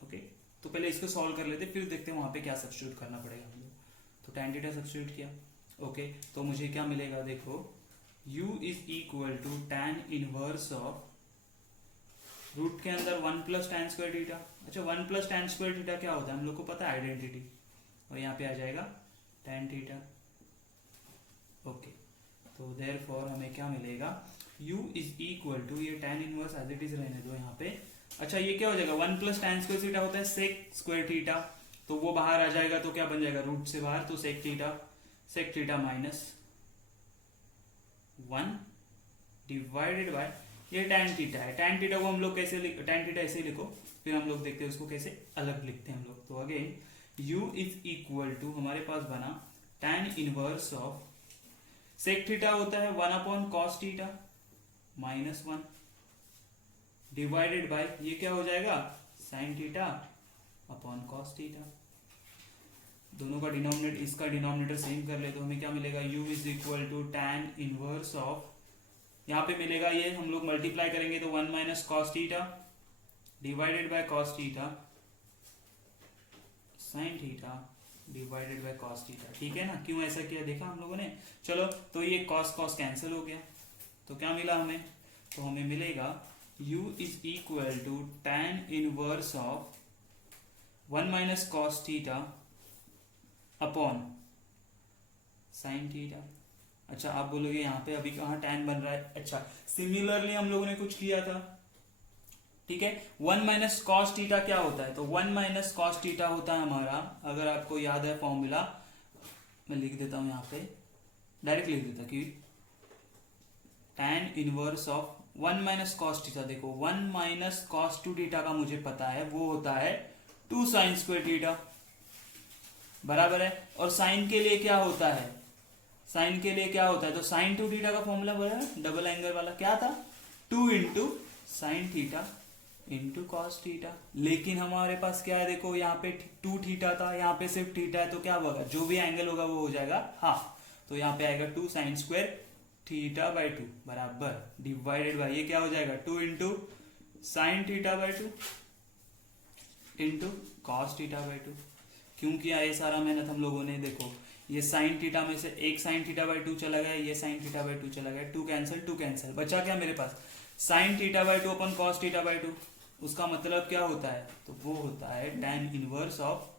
Okay तो पहले इसको सॉल्व कर लेते, फिर देखते हैं वहां पे क्या सब्स्टिट्यूट करना पड़ेगा हम लोग। तो tan थीटा सब्स्टिट्यूट किया, ओके तो मुझे क्या मिलेगा, देखो u is equal to tan inverse of root के अंदर 1 प्लस टैन स्क्वायर थीटा। अच्छा 1 प्लस टैन स्क्वायर थीटा क्या होता है, हम लोग को पता है आइडेंटिटी, और यहाँ पे आ जाएगा tan थीटा। ओके तो देयरफॉर हमें क्या मिलेगा, u इज इक्वल टू, ये tan inverse as it is रहने दो यहाँ पे। अच्छा ये क्या हो जाएगा, 1 प्लस टैन स्क्वायर थीटा होता है सेक स्क्वायर थीटा, तो वो बाहर आ जाएगा, तो क्या बन जाएगा, रूट से बाहर, तो sec theta minus 1 divided by ये tan थीटा है। tan थीटा को हम लोग कैसे tan थीटा ऐसे लिखो, फिर हम लोग देखते हैं उसको कैसे अलग लिखते हैं हम लोग। तो again u is equal to हमारे पास बना tan inverse of sec theta होता है 1 अपॉन cos theta minus 1 divided by ये क्या हो जाएगा, sine theta upon cos theta. दोनों का डिनोमिनेटर, इसका डिनोमिनेटर सेम कर ले तो हमें क्या मिलेगा, u is equal to tan inverse of, यहाँ पे मिलेगा ये हम लोग मल्टीप्लाई करेंगे तो 1 minus cos theta divided by cos theta sine theta divided by cos theta. ठीक है ना, क्यों ऐसा किया देखा हम लोगों ने। चलो तो ये कॉस कॉस कैंसिल हो गया, तो क्या मिला हमें, तो हमें मिलेगा u is equal to tan inverse of 1 minus cos theta upon sine theta. अच्छा आप बोलोगे यहाँ पे अभी कहाँ tan बन रहा है, अच्छा सिमिलरली हम लोगों ने कुछ किया था, ठीक है। 1 माइनस कॉस थीटा क्या होता है, तो 1 माइनस कॉस थीटा होता है हमारा, अगर आपको याद है फॉर्मूला, मैं लिख देता हूं यहाँ पे, डायरेक्ट लिख देता कि tan inverse of 1 minus cos theta, देखो 1 माइनस कॉस 2 थीटा का मुझे पता है, वो होता है 2 साइन स्क्वायर थीटा बराबर है। और साइन के लिए क्या होता है, साइन के लिए क्या होता है, तो साइन 2 थीटा का फॉर्मूला बोला डबल एंगल वाला क्या था, 2 into sine theta into cos theta. लेकिन हमारे पास क्या है, देखो यहाँ पे 2 थीटा था, यहाँ पे सिर्फ थीटा है, तो क्या होगा, जो भी एंगल होगा वो हो जाएगा हाफ, तो यहाँ पे आएगा 2 साइन स्क्वायर थीटा बाई 2 बराबर डिवाइडेड बाई ये क्या हो जाएगा 2 into sine theta by 2 into cos theta by 2। क्यों किया ये सारा मेहनत हम लोगों ने, देखो ये साइन थीटा में से एक साइन थीटा बाई 2 चला गया, ये साइन थीटा बाई 2 चला गया, 2 कैंसिल, बचा क्या मेरे पास, साइन थीटा बाई 2 अपन कॉस थीटा बाई 2। उसका मतलब क्या होता है, तो वो होता है tan इनवर्स ऑफ,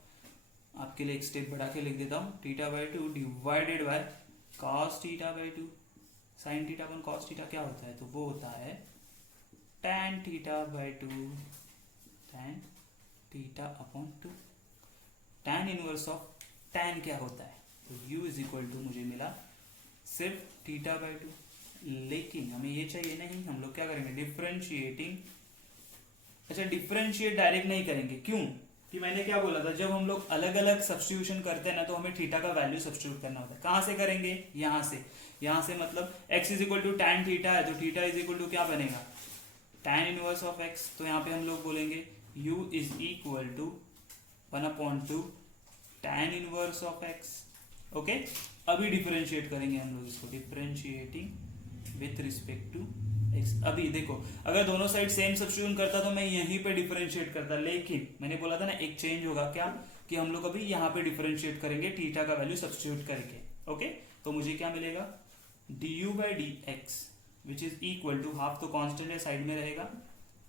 आपके लिए एक स्टेप बढ़ा के लिख देता हूँ, theta by 2 divided by cos theta by 2। Sine theta upon cos theta क्या होता है, तो वो होता है tan theta by 2 tan theta upon 2। tan inverse of tan क्या होता है, तो u इज इक्वल टू मुझे मिला सिर्फ थीटा बाई 2, लेकिन हमें ये चाहिए नहीं, हम लोग क्या करेंगे डिफरेंशिएटिंग। अच्छा डिफरेंशिएट डायरेक्ट नहीं करेंगे, क्यों कि मैंने क्या बोला था, जब हम लोग अलग अलग सब्स्टिट्यूशन करते हैं ना, तो हमें थीटा का वैल्यू सब्स्टिट्यूट करना होता है। कहां से करेंगे, यहाँ से मतलब x is equal to tan theta है, तो थीटा इज इक्वल टू क्या बनेगा, tan इनवर्स ऑफ x। तो यहाँ पे हम लोग बोलेंगे u is equal to 1/2 tan inverse of x। Okay अभी डिफरेंशिएट करेंगे हम लोग इसको, differentiating with respect to x। अभी देखो अगर दोनों साइड सेम सब्स्टिट्यूट करता तो मैं यहीं पे डिफरेंशिएट करता, लेकिन मैंने बोला था ना एक चेंज होगा क्या कि हम लोग अभी यहाँ पे डिफरेंशिएट करेंगे थीटा का वैल्यू सब्स्टिट्यूट करके। ओके, तो मुझे क्या मिलेगा du by d x which is equal to half, तो कांस्टेंट है साइड में रहेगा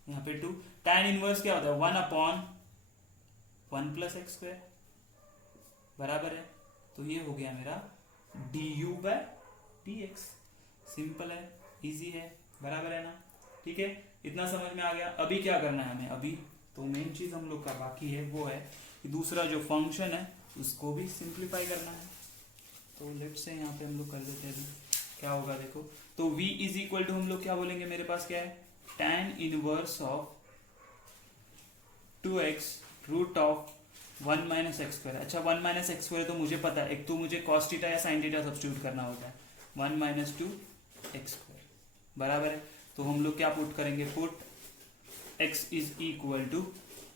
यहाँ पे 2। tan इनवर्स क्या होता है 1 अपॉन 1 प्लस एक्स स्क्वायर बराबर है, तो ये हो गया मेरा du by d x. Simple है, इजी है, बराबर है ना। ठीक है, इतना समझ में आ गया। अभी क्या करना है हमें, अभी तो मेन चीज हम लोग का बाकी है वो है कि दूसरा जो फंक्शन है उसको भी सिंप्लीफाई करना है। तो लेट से यहाँ पे हम लोग कर देते हैं, क्या होगा देखो। तो v इज इक्वल टू हम लोग क्या बोलेंगे, मेरे पास क्या है tan inverse of 2x root of 1 minus x square. अच्छा 1 माइनस एक्स स्क्वायर तो मुझे पता है, एक तो मुझे कॉस थीटा या साइन थीटा सब्स्टिट्यूट करना होता है, 1 माइनस 2 एक्स स्क्वायर बराबर है। तो हम लोग क्या पुट करेंगे, put x is equal to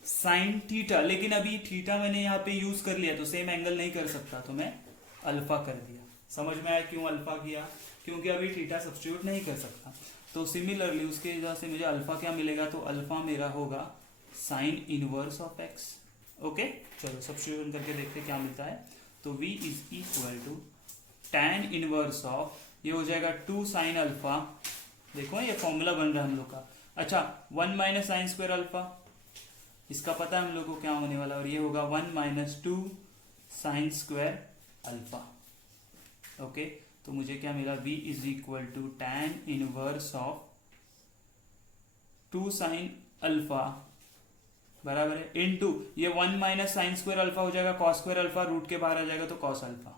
sine theta, लेकिन अभी थीटा मैंने यहाँ पे यूज कर लिया तो सेम एंगल नहीं कर सकता, तो मैं अल्फा कर दिया। समझ में आया क्यों अल्फा किया, क्योंकि अभी थीटा सब्स्टिट्यूट नहीं कर सकता। तो सिमिलरली उसके वजह से मुझे अल्फा क्या मिलेगा, तो अल्फा मेरा होगा sine inverse of x. Okay, चलो सब्स्टिट्यूट करके देखते क्या मिलता है। तो v is equal to tan inverse of, ये हो जाएगा 2 साइन अल्फा, देखो ये फॉर्मूला बन रहा है हम लोग का। अच्छा 1 माइनस साइन स्क्वायर अल्फा, इसका पता है हम लोग को क्या होने वाला, और ये होगा 1 minus 2 sine square alpha. Okay, तो मुझे क्या मिला, v is equal to tan inverse of 2 sine alpha बराबर है इनटू ये 1 माइनस साइन स्क्वायर अल्फा हो जाएगा कॉस स्क्वायर अल्फा, रूट के बाहर आ जाएगा तो कॉस अल्फा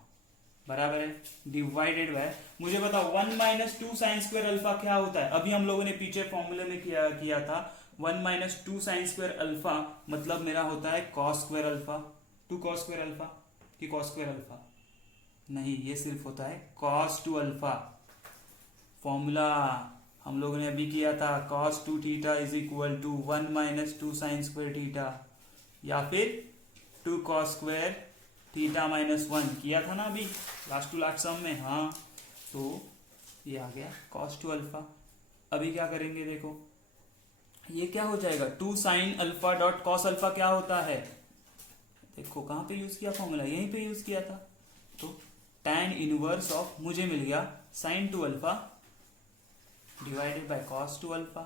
बराबर है, डिवाइडेड बाय, मुझे बताओ 1 माइनस 2 साइन स्क्वायर अल्फा क्या होता है। अभी हम लोगों ने पीछे फॉर्मूले में किया था 1 माइनस 2 साइन स्क्वायर अल्फा, मतलब मेरा होता है cos square alpha, 2 cos square alpha कि कॉस स्क्वायर अल्फा, नहीं ये सिर्फ होता है कॉस 2 अल्फा। फॉर्मूला हम लोगों ने अभी किया था cos 2 theta is equal to 1 minus 2 sine square theta, या फिर 2 कॉस स्क्वायर थीटा माइनस 1 किया था ना अभी लास्ट टू लास्ट सम में। हाँ, तो ये आ गया कॉस 2 अल्फा। अभी क्या करेंगे देखो, ये क्या हो जाएगा 2 sine alpha dot cos alpha क्या होता है, देखो कहाँ पे यूज किया फॉर्मूला, यहीं पे यूज किया था। तो tan इनवर्स ऑफ मुझे मिल गया sine 2 alpha divided by cos 2 alpha.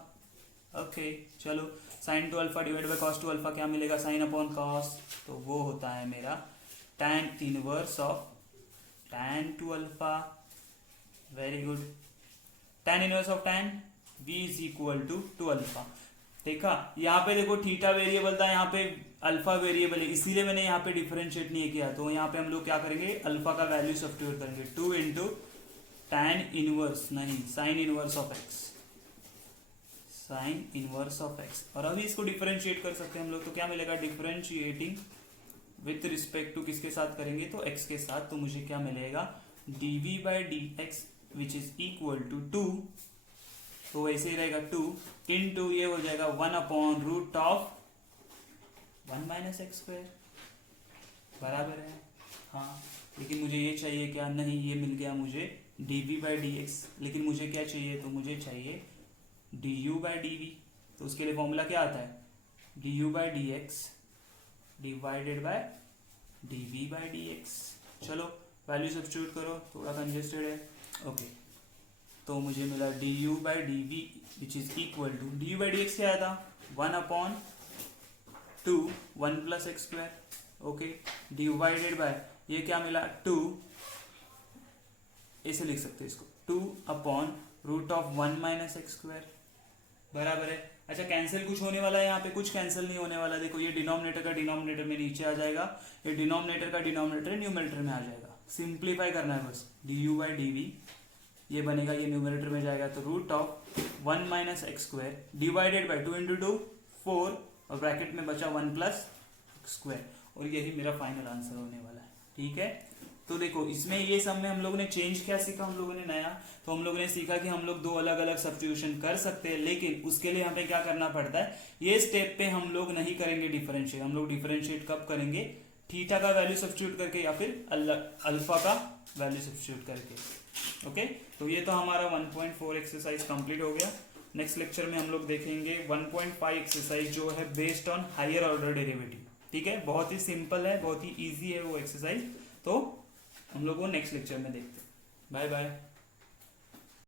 Okay, चलो sine 2 alpha divided by cos 2 alpha क्या मिलेगा, साइन अपॉन कॉस, तो वो होता है मेरा tan inverse of tan 2 alpha. Very good, tan inverse of tan v is equal to 2 alpha. देखा यहाँ पे देखो थीटा वेरिएबल था, यहाँ पे अल्फा वेरिएबल है, इसीलिए मैंने यहाँ पे डिफरेंशिएट नहीं किया। तो यहाँ पे हम लोग क्या करेंगे, अल्फा का वैल्यू सब्स्टिट्यूट करेंगे, 2 इंटू tan इनवर्स, नहीं sign inverse of x, sign inverse of x। और अभी इसको डिफरेंशिएट कर सकते हैं हम लोग, तो क्या मिलेगा, डिफरेंशिएटिंग विथ रिस्पेक्ट टू किसके साथ करेंगे, तो x के साथ। तो मुझे क्या मिलेगा, dv by d x which is equal to 2, तो वैसे ही रहेगा 2 इंटू ये हो जाएगा 1 upon root of 1 minus x square बराबर है। हाँ, लेकिन मुझे ये चाहिए क्या, नहीं ये मिल गया मुझे dv बाई डी एक्स, लेकिन मुझे क्या चाहिए, तो मुझे चाहिए du बाई dv। तो उसके लिए फॉर्मूला क्या आता है, du by d x divided by dv by d x. चलो वैल्यू सब्स्टिट्यूट करो, थोड़ा कंजेस्टेड है। ओके, तो मुझे मिला du by d v which is equal to, du by d x क्या आया था 1 upon 2 1 plus x square. Okay, divided by ये क्या मिला 2, ऐसे लिख सकते हैं इसको 2 upon root of 1 minus x square बराबर है। अच्छा कैंसिल कुछ होने वाला है यहाँ पे, कुछ कैंसिल नहीं होने वाला। देखो ये डिनोमिनेटर का डिनोमिनेटर में नीचे आ जाएगा, ये डिनोमिनेटर का डिनोमिनेटर न्यूमरेटर में आ जाएगा। सिंप्लीफाई करना है बस, du बाई डी वी ये बनेगा, ये न्यूमरेटर में जाएगा, तो root of 1 minus x square divided by 2 into 2 4, और ब्रैकेट में बचा 1 प्लस एक्स स्क्वायर, और यही मेरा फाइनल आंसर होने वाला है। ठीक है, तो देखो इसमें ये सब में हम लोगों ने चेंज क्या सीखा, हम लोगों ने नया, तो हम लोगों ने सीखा कि हम लोग 2 अलग अलग सब्स्टिट्यूशन कर सकते हैं, लेकिन उसके लिए हमें क्या करना पड़ता है, ये स्टेप पे हम लोग नहीं करेंगे डिफरेंशिएट। हम लोग डिफरेंशिएट कब करेंगे, थीटा का वैल्यू सब्स्टिट्यूट करके या फिर अल्फा का वैल्यू सब्स्टिट्यूट करके। ओके, तो ये तो हमारा 1.4 एक्सरसाइज कंप्लीट हो गया। नेक्स्ट लेक्चर में हम लोग देखेंगे 1.5 एक्सरसाइज जो है based on higher order derivative. ठीक है, बहुत ही सिंपल है, बहुत ही इजी है वो एक्सरसाइज। तो हम लोग वो नेक्स्ट लेक्चर में देखते हैं। Bye bye.